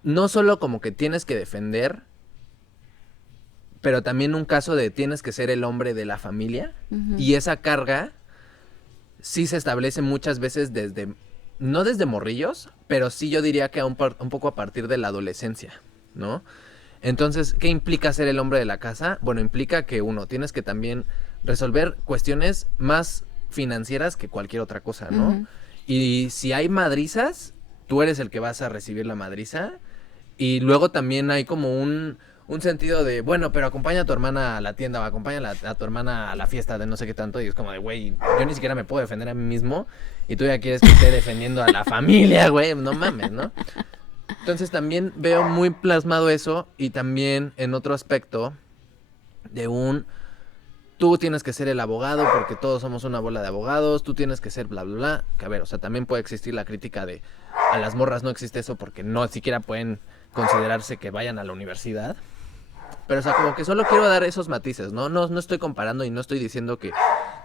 no solo como que tienes que defender, pero también un caso de tienes que ser el hombre de la familia. Y esa carga sí se establece muchas veces no desde morrillos, pero sí yo diría que un poco a partir de la adolescencia, ¿no? Entonces, ¿qué implica ser el hombre de la casa? Bueno, implica que tienes que también resolver cuestiones más financieras que cualquier otra cosa, ¿no? Y si hay madrizas, tú eres el que vas a recibir la madriza. Y luego también hay como un sentido de, bueno, pero acompaña a tu hermana a la tienda o acompaña a tu hermana a la fiesta de no sé qué tanto. Y es como de, güey, yo ni siquiera me puedo defender a mí mismo y tú ya quieres que esté defendiendo a la familia, güey, no mames, ¿no? Entonces también veo muy plasmado eso y también en otro aspecto de tú tienes que ser el abogado porque todos somos una bola de abogados, tú tienes que ser bla, bla, bla. Que a ver, o sea, también puede existir la crítica de a las morras no existe eso porque no siquiera pueden considerarse que vayan a la universidad. Pero, o sea, como que solo quiero dar esos matices, ¿no? No estoy comparando y no estoy diciendo que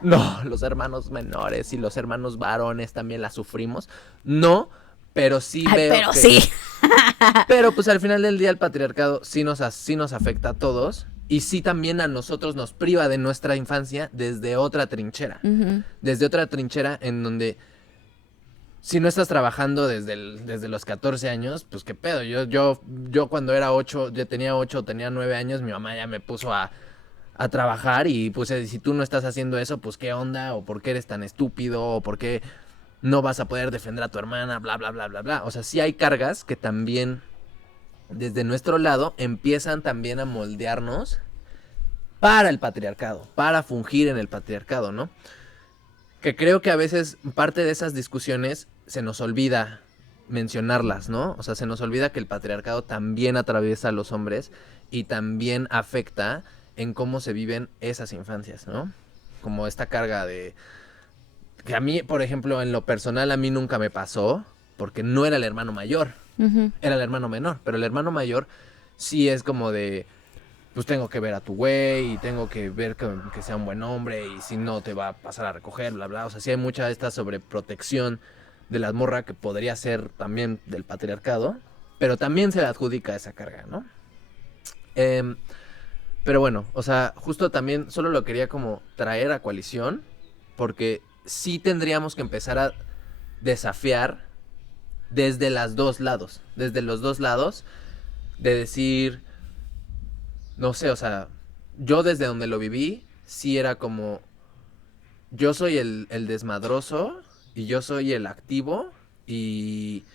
no, los hermanos menores y los hermanos varones también la sufrimos. No, pero sí veo sí. Pero pues al final del día el patriarcado sí nos afecta a todos Y sí también a nosotros nos priva de nuestra infancia desde otra trinchera. Ujú. Desde otra trinchera en donde si no estás trabajando desde los 14 años, pues qué pedo. Yo cuando era 8, ya tenía 8, tenía 9 años, mi mamá ya me puso a trabajar y pues si tú no estás haciendo eso, pues qué onda, o por qué eres tan estúpido, o por qué no vas a poder defender a tu hermana, bla, bla, bla, bla, bla. O sea, sí hay cargas que también desde nuestro lado empiezan también a moldearnos para el patriarcado, para fungir en el patriarcado, ¿no? Que creo que a veces parte de esas discusiones se nos olvida mencionarlas, ¿no? O sea, se nos olvida que el patriarcado también atraviesa a los hombres y también afecta en cómo se viven esas infancias, ¿no? Como esta carga de... Que a mí, por ejemplo, en lo personal a mí nunca me pasó porque no era el hermano mayor, Ujú. era el hermano menor, pero el hermano mayor sí es como de... Pues tengo que ver a tu güey y tengo que ver que sea un buen hombre y si no te va a pasar a recoger, bla, bla. O sea, sí hay mucha esta sobreprotección de la morra que podría ser también del patriarcado, pero también se le adjudica esa carga, ¿no? Em, pero bueno, o sea, justo también solo lo quería como traer a coalición porque sí tendríamos que empezar a desafiar desde los dos lados, de decir... No sé, o sea, yo desde donde lo viví, sí era como, yo soy el desmadroso y yo soy el activo y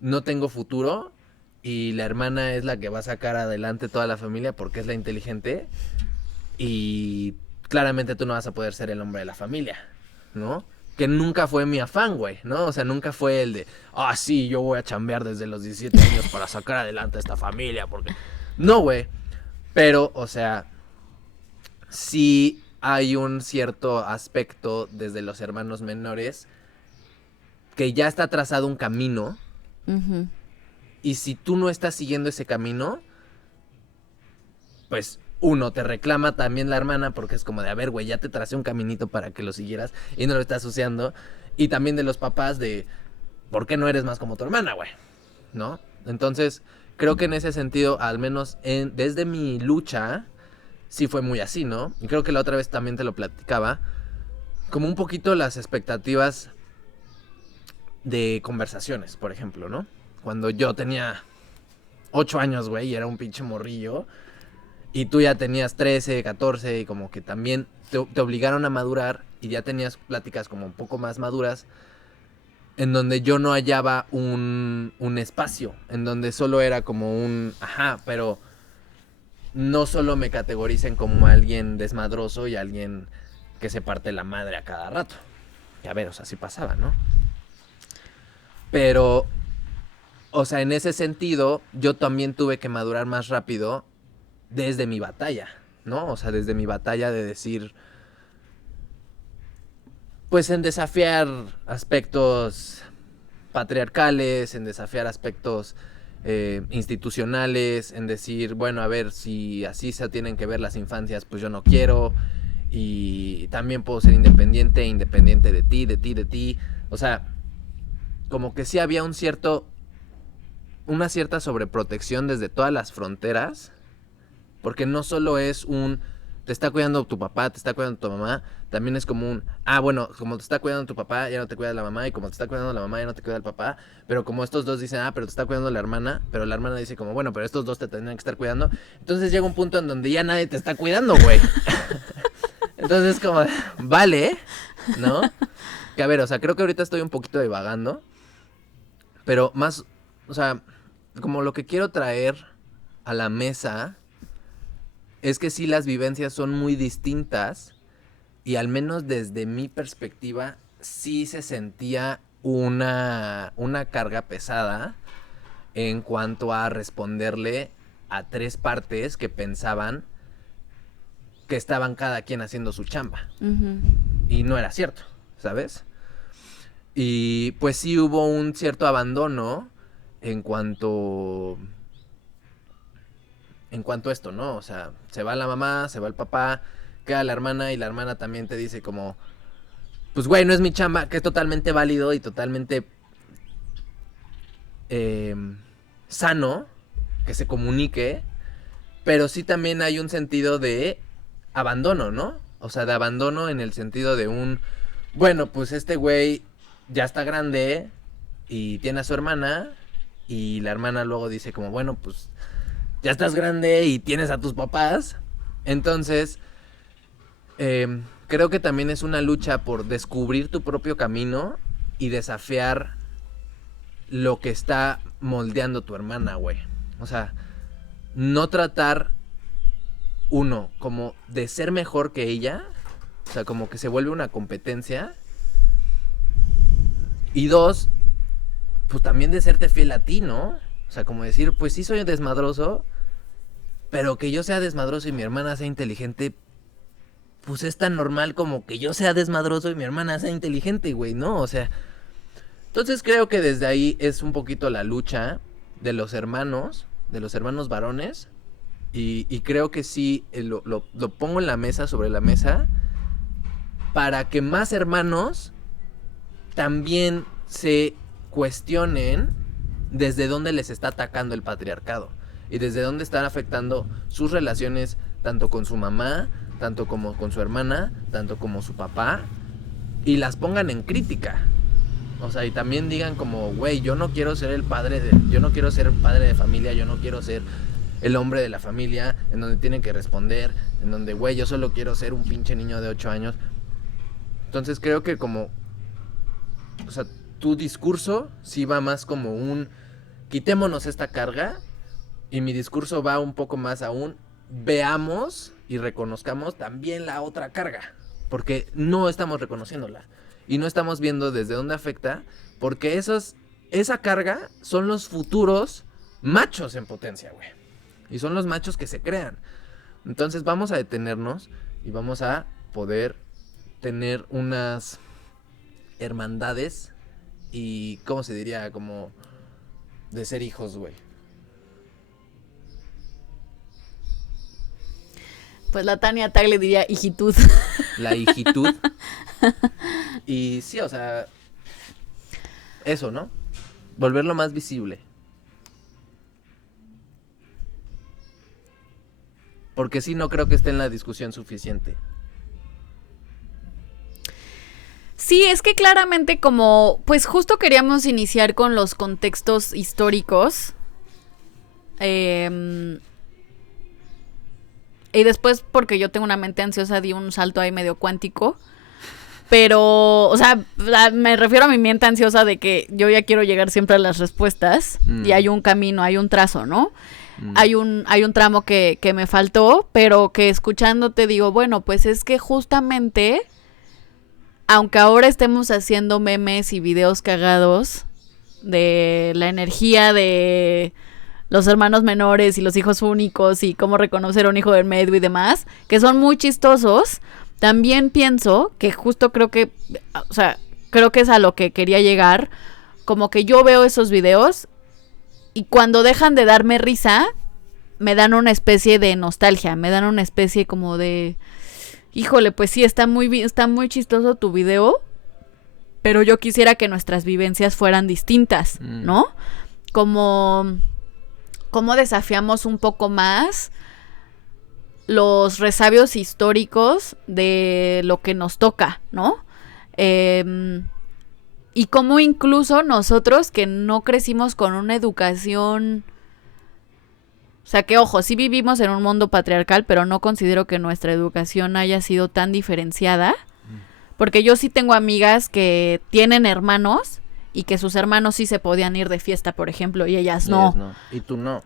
no tengo futuro y la hermana es la que va a sacar adelante toda la familia porque es la inteligente y claramente tú no vas a poder ser el hombre de la familia, ¿no? Que nunca fue mi afán, güey, ¿no? O sea, nunca fue el de, sí, yo voy a chambear desde los 17 años para sacar adelante a esta familia porque... No, güey. Pero, o sea, sí hay un cierto aspecto desde los hermanos menores que ya está trazado un camino Ujú. y si tú no estás siguiendo ese camino, pues uno, te reclama también la hermana porque es como de, a ver, güey, ya te tracé un caminito para que lo siguieras y no lo estás asociando. Y también de los papás de, ¿por qué no eres más como tu hermana, güey? ¿No? Entonces, creo que en ese sentido, al menos desde mi lucha... Sí fue muy así, ¿no? Y creo que la otra vez también te lo platicaba. Como un poquito las expectativas de conversaciones, por ejemplo, ¿no? Cuando yo tenía 8 años, güey, y era un pinche morrillo. Y tú ya tenías 13, 14 y como que también te obligaron a madurar. Y ya tenías pláticas como un poco más maduras. En donde yo no hallaba un espacio. En donde solo era como un... Ajá, pero... No solo me categoricen como alguien desmadroso y alguien que se parte la madre a cada rato. Que a ver, o sea, sí pasaba, ¿no? Pero, o sea, en ese sentido, yo también tuve que madurar más rápido desde mi batalla, ¿no? O sea, desde mi batalla de decir, pues en desafiar aspectos patriarcales, en desafiar aspectos institucionales, en decir, bueno, a ver, si así se tienen que ver las infancias, pues yo no quiero, y también puedo ser independiente, independiente de ti, de ti, de ti. O sea, como que sí había una cierta sobreprotección desde todas las fronteras, porque no solo es te está cuidando tu papá, te está cuidando tu mamá, también es como bueno, como te está cuidando tu papá, ya no te cuida la mamá, y como te está cuidando la mamá, ya no te cuida el papá, pero como estos dos dicen, pero te está cuidando la hermana, pero la hermana dice como, bueno, pero estos dos te tendrían que estar cuidando, entonces llega un punto en donde ya nadie te está cuidando, güey. Entonces como, vale, ¿no? Que a ver, o sea, creo que ahorita estoy un poquito divagando, pero más, o sea, como lo que quiero traer a la mesa es que sí las vivencias son muy distintas y al menos desde mi perspectiva sí se sentía una carga pesada en cuanto a responderle a tres partes que pensaban que estaban cada quien haciendo su chamba. Ujú. Y no era cierto, ¿sabes? Y pues sí hubo un cierto abandono en cuanto a esto, ¿no? O sea, se va la mamá, se va el papá, queda la hermana y la hermana también te dice como, pues güey, no es mi chamba, que es totalmente válido y totalmente sano que se comunique, pero sí también hay un sentido de abandono, ¿no? O sea, de abandono en el sentido de bueno, pues este güey ya está grande y tiene a su hermana, y la hermana luego dice como, bueno, pues ya estás grande y tienes a tus papás. Entonces, creo que también es una lucha por descubrir tu propio camino y desafiar lo que está moldeando tu hermana, güey. O sea, no tratar, uno, como de ser mejor que ella, o sea, como que se vuelve una competencia. Y dos, pues también de serte fiel a ti, ¿no? O sea, como decir, pues sí soy desmadroso, pero que yo sea desmadroso y mi hermana sea inteligente, pues es tan normal como que yo sea desmadroso y mi hermana sea inteligente, güey, ¿no? O sea, entonces creo que desde ahí es un poquito la lucha de los hermanos varones, y creo que sí lo pongo en la mesa, sobre la mesa, para que más hermanos también se cuestionen desde dónde les está atacando el patriarcado y desde dónde están afectando sus relaciones, tanto con su mamá, tanto como con su hermana, tanto como su papá, y las pongan en crítica. O sea, y también digan como, güey, yo no quiero ser padre de familia, yo no quiero ser el hombre de la familia, en donde tienen que responder, en donde, güey, yo solo quiero ser un pinche niño de 8 años. Entonces creo que como, o sea, tu discurso sí va más como quitémonos esta carga, y mi discurso va un poco más aún, veamos y reconozcamos también la otra carga, porque no estamos reconociéndola y no estamos viendo desde dónde afecta, porque esa carga son los futuros machos en potencia, güey, y son los machos que se crean. Entonces vamos a detenernos y vamos a poder tener unas hermandades y, ¿cómo se diría? Como de ser hijos, güey. Pues la Tania Tagle diría hijitud. La hijitud. Y sí, o sea, eso, ¿no? Volverlo más visible. Porque sí, no creo que esté en la discusión suficiente. Sí, es que claramente como, pues justo queríamos iniciar con los contextos históricos. Y después, porque yo tengo una mente ansiosa, di un salto ahí medio cuántico. Pero, o sea, me refiero a mi mente ansiosa de que yo ya quiero llegar siempre a las respuestas. Y hay un camino, hay un trazo, ¿no? Hay un tramo que me faltó, pero que escuchándote digo, bueno, pues es que justamente, aunque ahora estemos haciendo memes y videos cagados de la energía de los hermanos menores y los hijos únicos y cómo reconocer a un hijo del medio y demás, que son muy chistosos, también pienso que justo creo que es a lo que quería llegar, como que yo veo esos videos y cuando dejan de darme risa, me dan una especie de nostalgia, me dan una especie como de, híjole, pues sí, está muy chistoso tu video, pero yo quisiera que nuestras vivencias fueran distintas, ¿no? Como desafiamos un poco más los resabios históricos de lo que nos toca, ¿no? Y cómo incluso nosotros que no crecimos con una educación, o sea que ojo, sí vivimos en un mundo patriarcal, pero no considero que nuestra educación haya sido tan diferenciada, porque yo sí tengo amigas que tienen hermanos y que sus hermanos sí se podían ir de fiesta, por ejemplo, y ellas no. Y tú no.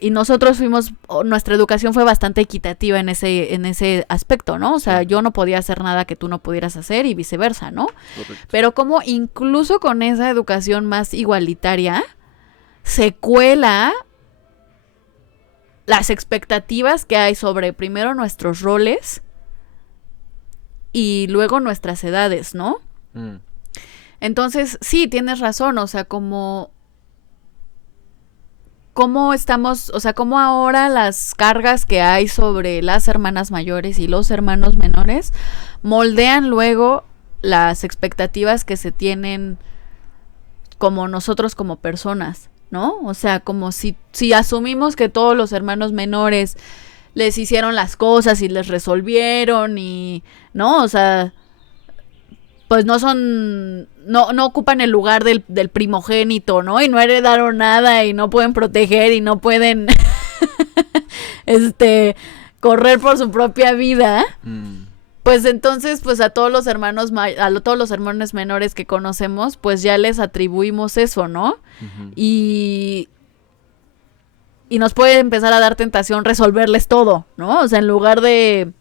Y nosotros nuestra educación fue bastante equitativa en ese aspecto, ¿no? O sea, yo no podía hacer nada que tú no pudieras hacer y viceversa, ¿no? Correcto. Pero como incluso con esa educación más igualitaria, se cuela las expectativas que hay sobre primero nuestros roles y luego nuestras edades, ¿no? Entonces, sí, tienes razón, o sea, cómo estamos, o sea, cómo ahora las cargas que hay sobre las hermanas mayores y los hermanos menores moldean luego las expectativas que se tienen como nosotros como personas, ¿no? O sea, como si asumimos que todos los hermanos menores les hicieron las cosas y les resolvieron y, ¿no? O sea, pues no ocupan el lugar del primogénito, ¿no? Y no heredaron nada y no pueden proteger y no pueden, correr por su propia vida. Pues entonces, pues a todos los hermanos menores que conocemos, pues ya les atribuimos eso, ¿no? Uh-huh. Y nos puede empezar a dar tentación resolverles todo, ¿no? O sea, en lugar de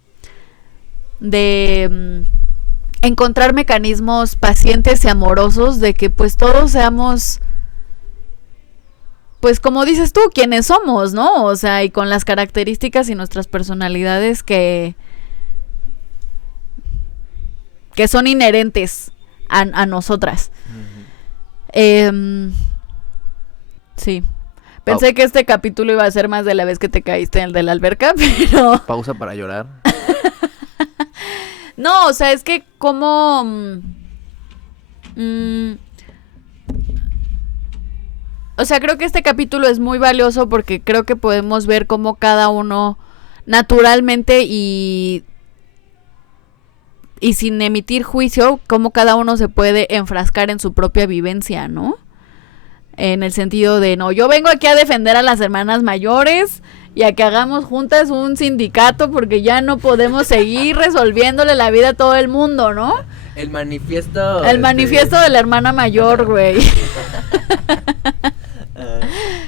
encontrar mecanismos pacientes y amorosos de que pues todos seamos, pues como dices tú, quienes somos, ¿no? O sea, y con las características y nuestras personalidades que son inherentes a nosotras. Uh-huh. Sí. Pensé que este capítulo iba a ser más de la vez que te caíste en el de la alberca, pero... Pausa para llorar. No, o sea, es que como... o sea, creo que este capítulo es muy valioso porque creo que podemos ver cómo cada uno naturalmente y sin emitir juicio, cómo cada uno se puede enfrascar en su propia vivencia, ¿no? En el sentido de, no, yo vengo aquí a defender a las hermanas mayores y a que hagamos juntas un sindicato porque ya no podemos seguir resolviéndole la vida a todo el mundo, ¿no? El manifiesto... El manifiesto de la hermana mayor, güey.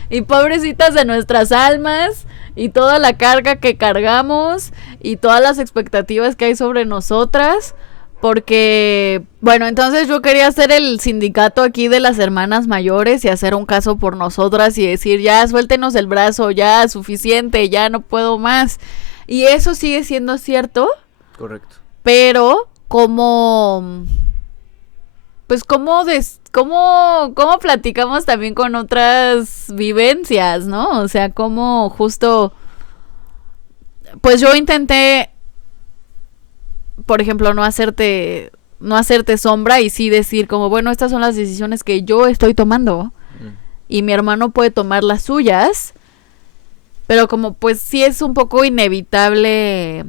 Y pobrecitas de nuestras almas y toda la carga que cargamos y todas las expectativas que hay sobre nosotras. Porque, bueno, entonces yo quería hacer el sindicato aquí de las hermanas mayores y hacer un caso por nosotras y decir, ya, suéltenos el brazo, ya, suficiente, ya no puedo más. Y eso sigue siendo cierto. Correcto. Pero, ¿cómo platicamos también con otras vivencias, ¿no? O sea, cómo justo, pues yo intenté, por ejemplo, no hacerte sombra y sí decir como, bueno, estas son las decisiones que yo estoy tomando y mi hermano puede tomar las suyas, pero como pues sí es un poco inevitable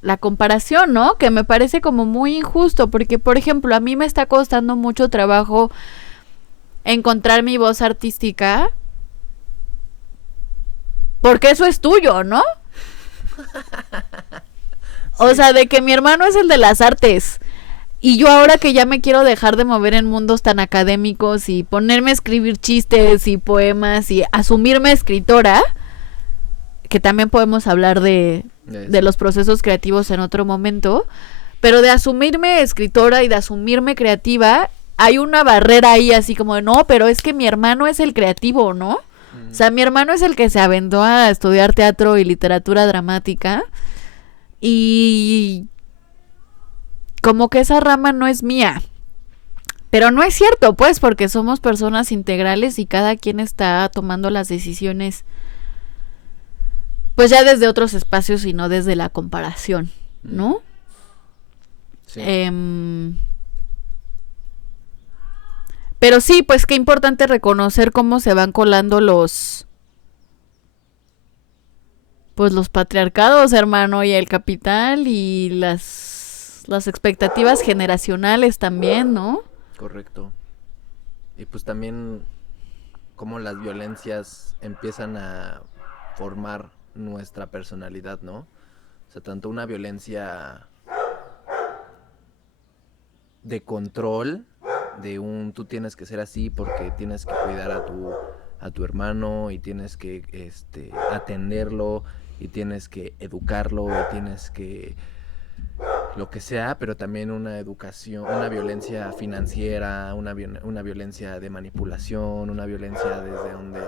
la comparación, ¿no? Que me parece como muy injusto porque, por ejemplo, a mí me está costando mucho trabajo encontrar mi voz artística porque eso es tuyo, ¿no? O sea, de que mi hermano es el de las artes y yo ahora que ya me quiero dejar de mover en mundos tan académicos y ponerme a escribir chistes y poemas y asumirme escritora, que también podemos hablar de los procesos creativos en otro momento, pero de asumirme escritora y de asumirme creativa, hay una barrera ahí así como de, no, pero es que mi hermano es el creativo, ¿no? O sea, mi hermano es el que se aventó a estudiar teatro y literatura dramática. Y como que esa rama no es mía. Pero no es cierto, pues, porque somos personas integrales y cada quien está tomando las decisiones, pues ya desde otros espacios y no desde la comparación, ¿no? Sí. Pero sí, pues qué importante reconocer cómo se van colando los patriarcados, hermano, y el capital y las expectativas generacionales también, ¿no? Correcto. Y pues también cómo las violencias empiezan a formar nuestra personalidad, ¿no? O sea, tanto una violencia de control, de tú tienes que ser así porque tienes que cuidar a tu hermano y tienes que atenderlo y tienes que educarlo y tienes que lo que sea, pero también una educación, una violencia financiera, una violencia de manipulación, una violencia desde donde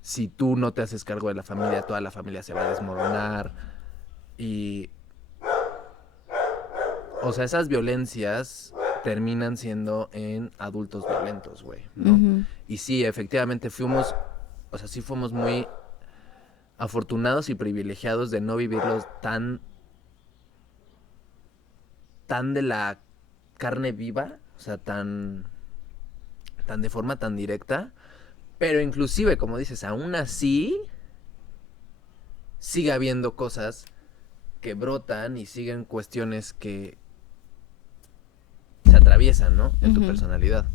si tú no te haces cargo de la familia, toda la familia se va a desmoronar y o sea, esas violencias terminan siendo en adultos violentos, güey, ¿no? Uh-huh. Y sí, efectivamente fuimos muy afortunados y privilegiados de no vivirlos tan de la carne viva, o sea, tan de forma tan directa, pero inclusive, como dices, aún así sigue habiendo cosas que brotan y siguen cuestiones que se atraviesan, ¿no? En tu personalidad.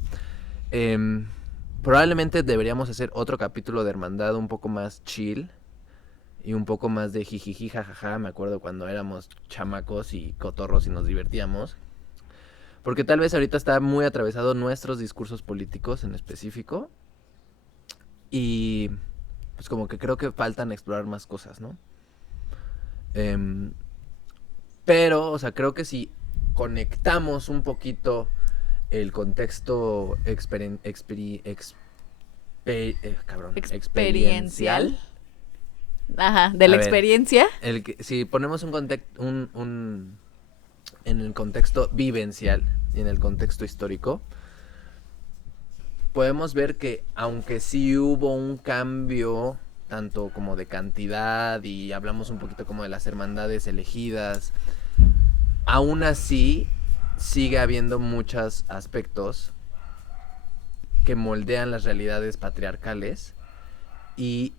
Probablemente deberíamos hacer otro capítulo de hermandad un poco más chill y un poco más de jijiji, jajaja. Me acuerdo cuando éramos chamacos y cotorros y nos divertíamos. Porque tal vez ahorita está muy atravesado nuestros discursos políticos en específico. Y pues como que creo que faltan explorar más cosas, ¿no? Pero, o sea, creo que si conectamos un poquito el contexto experiencial. Ajá, de la experiencia. Si ponemos en el contexto vivencial y en el contexto histórico, podemos ver que aunque sí hubo un cambio, tanto como de cantidad, y hablamos un poquito como de las hermandades elegidas, aún así sigue habiendo muchos aspectos que moldean las realidades patriarcales y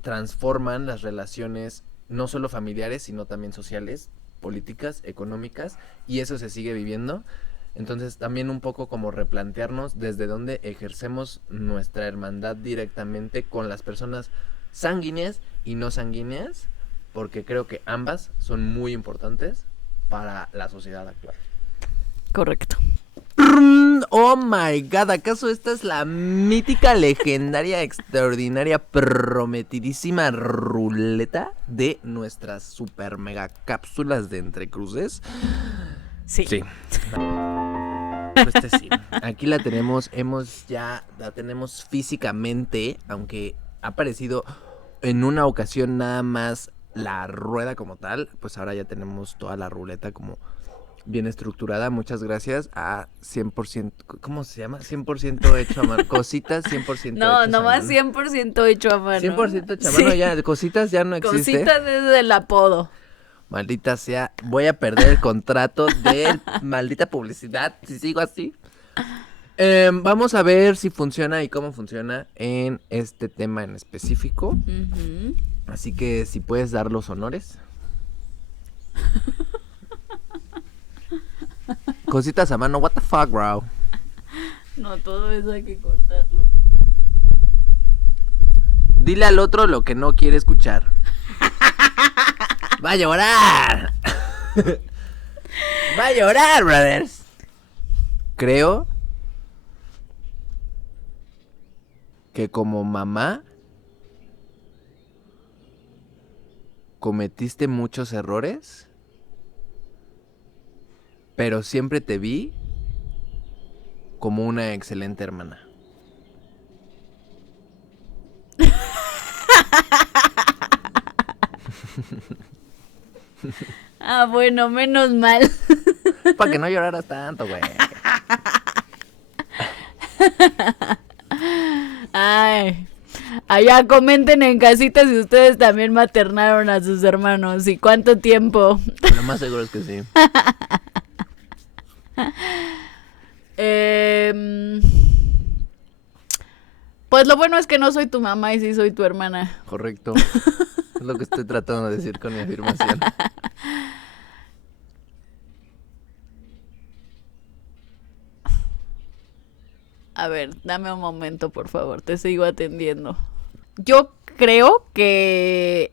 transforman las relaciones no solo familiares, sino también sociales, políticas, económicas, y eso se sigue viviendo. Entonces también un poco como replantearnos desde dónde ejercemos nuestra hermandad directamente con las personas sanguíneas y no sanguíneas, porque creo que ambas son muy importantes para la sociedad actual. Correcto. Oh my god, ¿acaso esta es la mítica, legendaria, extraordinaria, prometidísima ruleta de nuestras super mega cápsulas de entrecruces? Sí. Sí. Pues sí. Aquí la tenemos, la tenemos físicamente, aunque ha aparecido en una ocasión nada más la rueda como tal, pues ahora ya tenemos toda la ruleta como bien estructurada. Muchas gracias a 100%, ¿cómo se llama? 100% hecho a mano. Cositas 100% No, nomás 100% hecho a mano. 100% hecho a mano, sí. Ya, cositas ya no existe. Cositas es el apodo. Maldita sea, voy a perder el contrato de maldita publicidad si sigo así. Vamos a ver si funciona y cómo funciona en este tema en específico. Uh-huh. Así que si puedes dar los honores. Cositas a mano, what the fuck, bro. No, todo eso hay que cortarlo. Dile al otro lo que no quiere escuchar. ¡Va a llorar! ¡Va a llorar, brothers! Creo que como mamá cometiste muchos errores, pero siempre te vi como una excelente hermana. Ah, bueno, menos mal. Para que no lloraras tanto, güey. Ay, allá comenten en casita si ustedes también maternaron a sus hermanos y cuánto tiempo. Lo más seguro es que sí. Pues lo bueno es que no soy tu mamá y sí soy tu hermana. Correcto. Es lo que estoy tratando de decir con mi afirmación. A ver, dame un momento, por favor, te sigo atendiendo. Yo creo que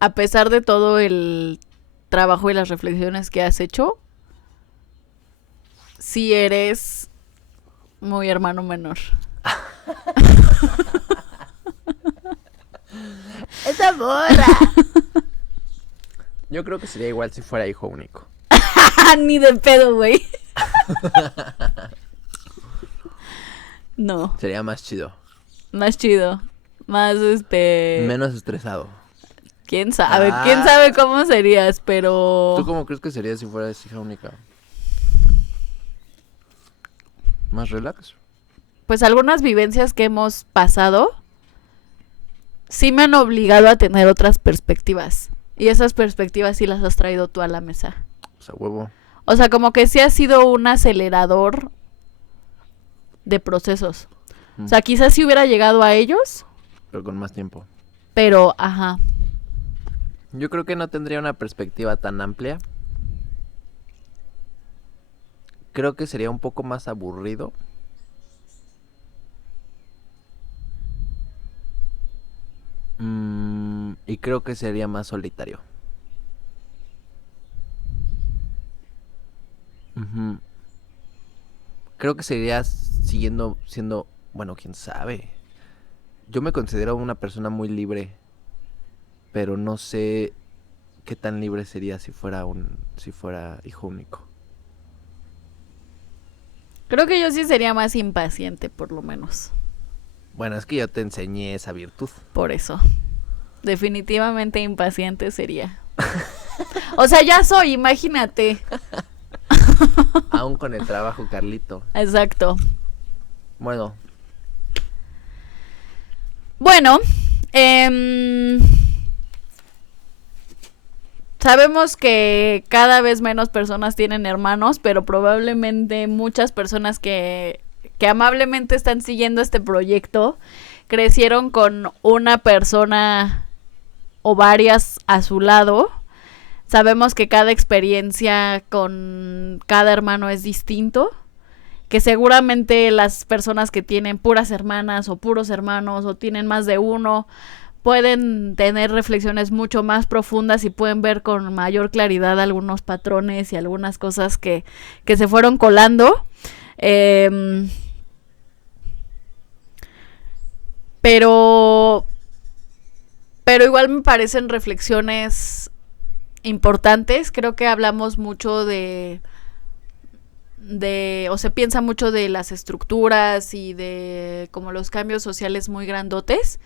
a pesar de todo el trabajo y las reflexiones que has hecho, sí eres muy hermano menor. ¡Esa morra! Yo creo que sería igual si fuera hijo único. Ni de pedo, güey. No. Sería más chido. Más chido. Más menos estresado. ¿Quién sabe? ¿Quién sabe cómo serías? Pero... ¿Tú cómo crees que serías si fueras hija única? ¿Más relax? Pues algunas vivencias que hemos pasado sí me han obligado a tener otras perspectivas. Y esas perspectivas sí las has traído tú a la mesa. O sea, huevo. O sea, como que sí ha sido un acelerador de procesos. O sea, quizás sí hubiera llegado a ellos. Pero con más tiempo. Pero, ajá. Yo creo que no tendría una perspectiva tan amplia. Creo que sería un poco más aburrido. Y creo que sería más solitario. Uh-huh. Creo que seguiría siendo, bueno, quién sabe. Yo me considero una persona muy libre, pero no sé qué tan libre sería si fuera hijo único. Creo que yo sí sería más impaciente, por lo menos. Bueno, es que yo te enseñé esa virtud. Por eso. Definitivamente impaciente sería. O sea, ya soy, imagínate. Aún con el trabajo, Carlito. Exacto. Bueno, sabemos que cada vez menos personas tienen hermanos, pero probablemente muchas personas que amablemente están siguiendo este proyecto crecieron con una persona o varias a su lado. Sabemos que cada experiencia con cada hermano es distinto, que seguramente las personas que tienen puras hermanas o puros hermanos o tienen más de uno pueden tener reflexiones mucho más profundas y pueden ver con mayor claridad algunos patrones y algunas cosas que se fueron colando. Pero igual me parecen reflexiones importantes. Creo que hablamos mucho o se piensa mucho de las estructuras y de como los cambios sociales muy grandotes,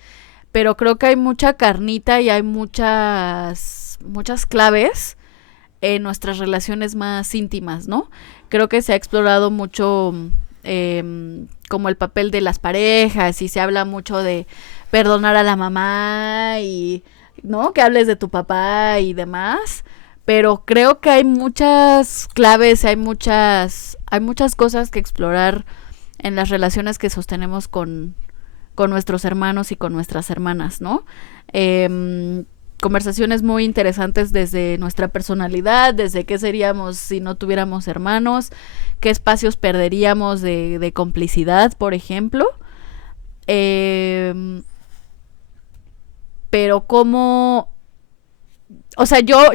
pero creo que hay mucha carnita y hay muchas claves en nuestras relaciones más íntimas, ¿no? Creo que se ha explorado mucho como el papel de las parejas y se habla mucho de perdonar a la mamá y, ¿no? Que hables de tu papá y demás. Pero creo que hay muchas claves, hay muchas cosas que explorar en las relaciones que sostenemos con nuestros hermanos y con nuestras hermanas, ¿no? Conversaciones muy interesantes desde nuestra personalidad, desde qué seríamos si no tuviéramos hermanos, qué espacios perderíamos de complicidad, por ejemplo. Pero cómo... O sea, yo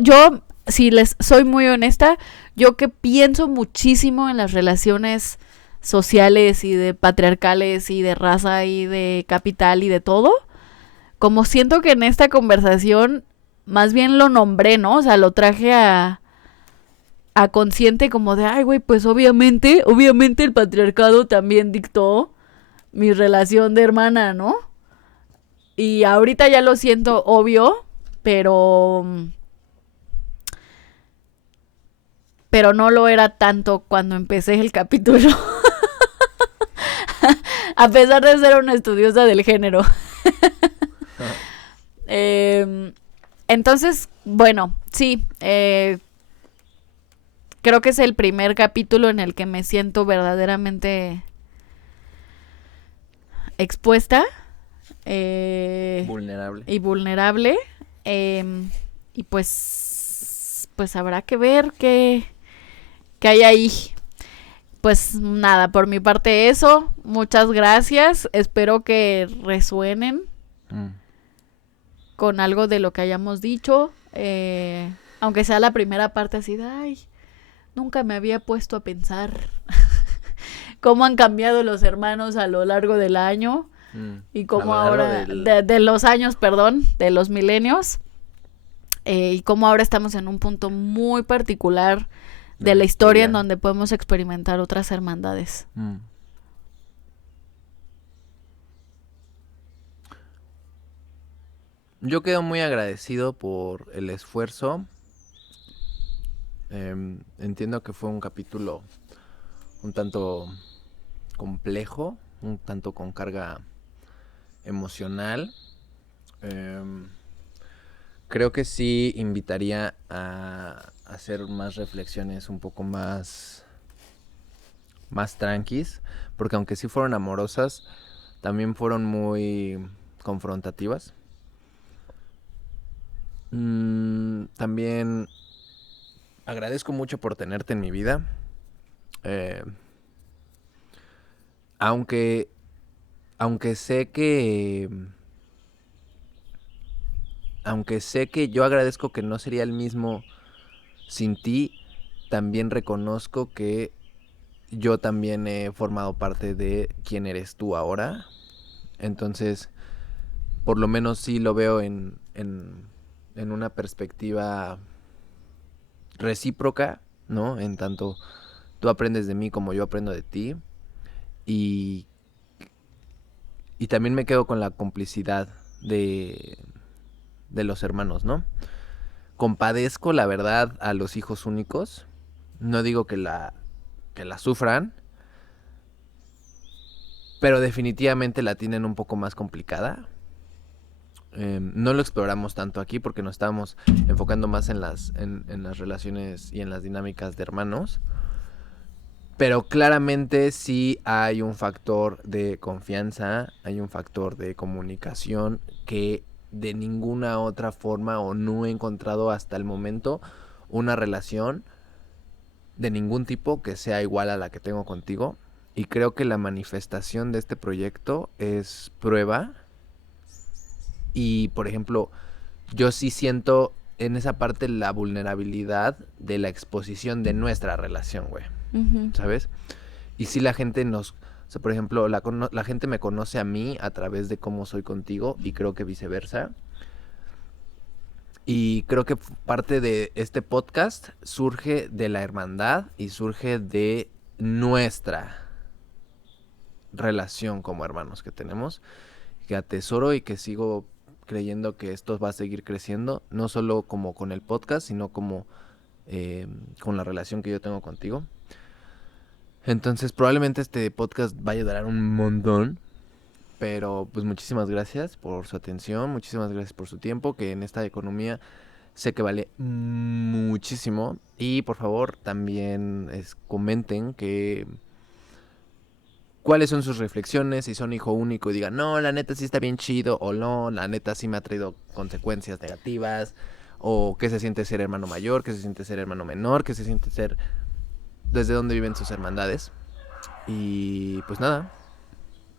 si les soy muy honesta, yo que pienso muchísimo en las relaciones sociales y de patriarcales y de raza y de capital y de todo, como siento que en esta conversación más bien lo nombré, ¿no? O sea, lo traje a consciente como de, ay, güey, pues obviamente el patriarcado también dictó mi relación de hermana, ¿no? Y ahorita ya lo siento obvio, pero no lo era tanto cuando empecé el capítulo. A pesar de ser una estudiosa del género. Entonces, bueno, sí. Creo que es el primer capítulo en el que me siento verdaderamente expuesta. vulnerable. Y vulnerable. Y pues habrá que ver qué hay ahí. Pues nada, por mi parte eso. Muchas gracias. Espero que resuenen con algo de lo que hayamos dicho. Aunque sea la primera parte así de, ay, nunca me había puesto a pensar cómo han cambiado los hermanos a lo largo del año. Y cómo ahora, de los años, perdón, de los milenios. Y cómo ahora estamos en un punto muy particular de la historia en donde podemos experimentar otras hermandades. Yo quedo muy agradecido por el esfuerzo. Entiendo que fue un capítulo un tanto complejo, un tanto con carga emocional. Creo que sí invitaría a hacer más reflexiones un poco más más tranquis, porque aunque sí fueron amorosas, también fueron muy confrontativas. También agradezco mucho por tenerte en mi vida. Eh, aunque, aunque sé que... Aunque sé que yo agradezco que no sería el mismo sin ti, también reconozco que yo también he formado parte de quién eres tú ahora. Entonces, por lo menos sí lo veo en una perspectiva recíproca, ¿no? En tanto tú aprendes de mí como yo aprendo de ti. Y, y también me quedo con la complicidad de los hermanos, ¿no? Compadezco, la verdad, a los hijos únicos. No digo que la sufran, pero definitivamente la tienen un poco más complicada. No lo exploramos tanto aquí porque nos estábamos enfocando más en las relaciones y en las dinámicas de hermanos. Pero claramente sí hay un factor de confianza, hay un factor de comunicación que de ninguna otra forma o no he encontrado hasta el momento una relación de ningún tipo que sea igual a la que tengo contigo. Y creo que la manifestación de este proyecto es prueba. Y, por ejemplo, yo sí siento en esa parte la vulnerabilidad de la exposición de nuestra relación, güey. ¿Sabes? Y si la gente nos... O sea, por ejemplo, la gente me conoce a mí a través de cómo soy contigo y creo que viceversa. Y creo que parte de este podcast surge de la hermandad y surge de nuestra relación como hermanos que tenemos, que atesoro y que sigo creyendo que esto va a seguir creciendo, no solo como con el podcast, sino como con la relación que yo tengo contigo. Entonces probablemente este podcast va a ayudar un montón, pero pues muchísimas gracias por su atención, muchísimas gracias por su tiempo, que en esta economía sé que vale muchísimo. Y por favor también comenten cuáles son sus reflexiones, si son hijo único y digan, no, la neta sí está bien chido, o no, la neta sí me ha traído consecuencias negativas, o qué se siente ser hermano mayor, qué se siente ser hermano menor, qué se siente ser... desde dónde viven sus hermandades. Y pues nada,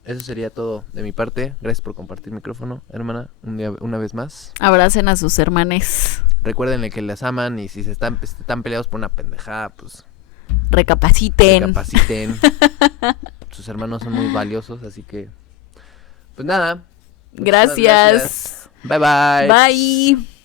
eso sería todo de mi parte. Gracias por compartir micrófono, hermana, una vez más. Abracen a sus hermanes. Recuérdenle que las aman y si están peleados por una pendejada, pues... Recapaciten. Sus hermanos son muy valiosos, así que... Pues nada. Gracias. Bye bye. Bye.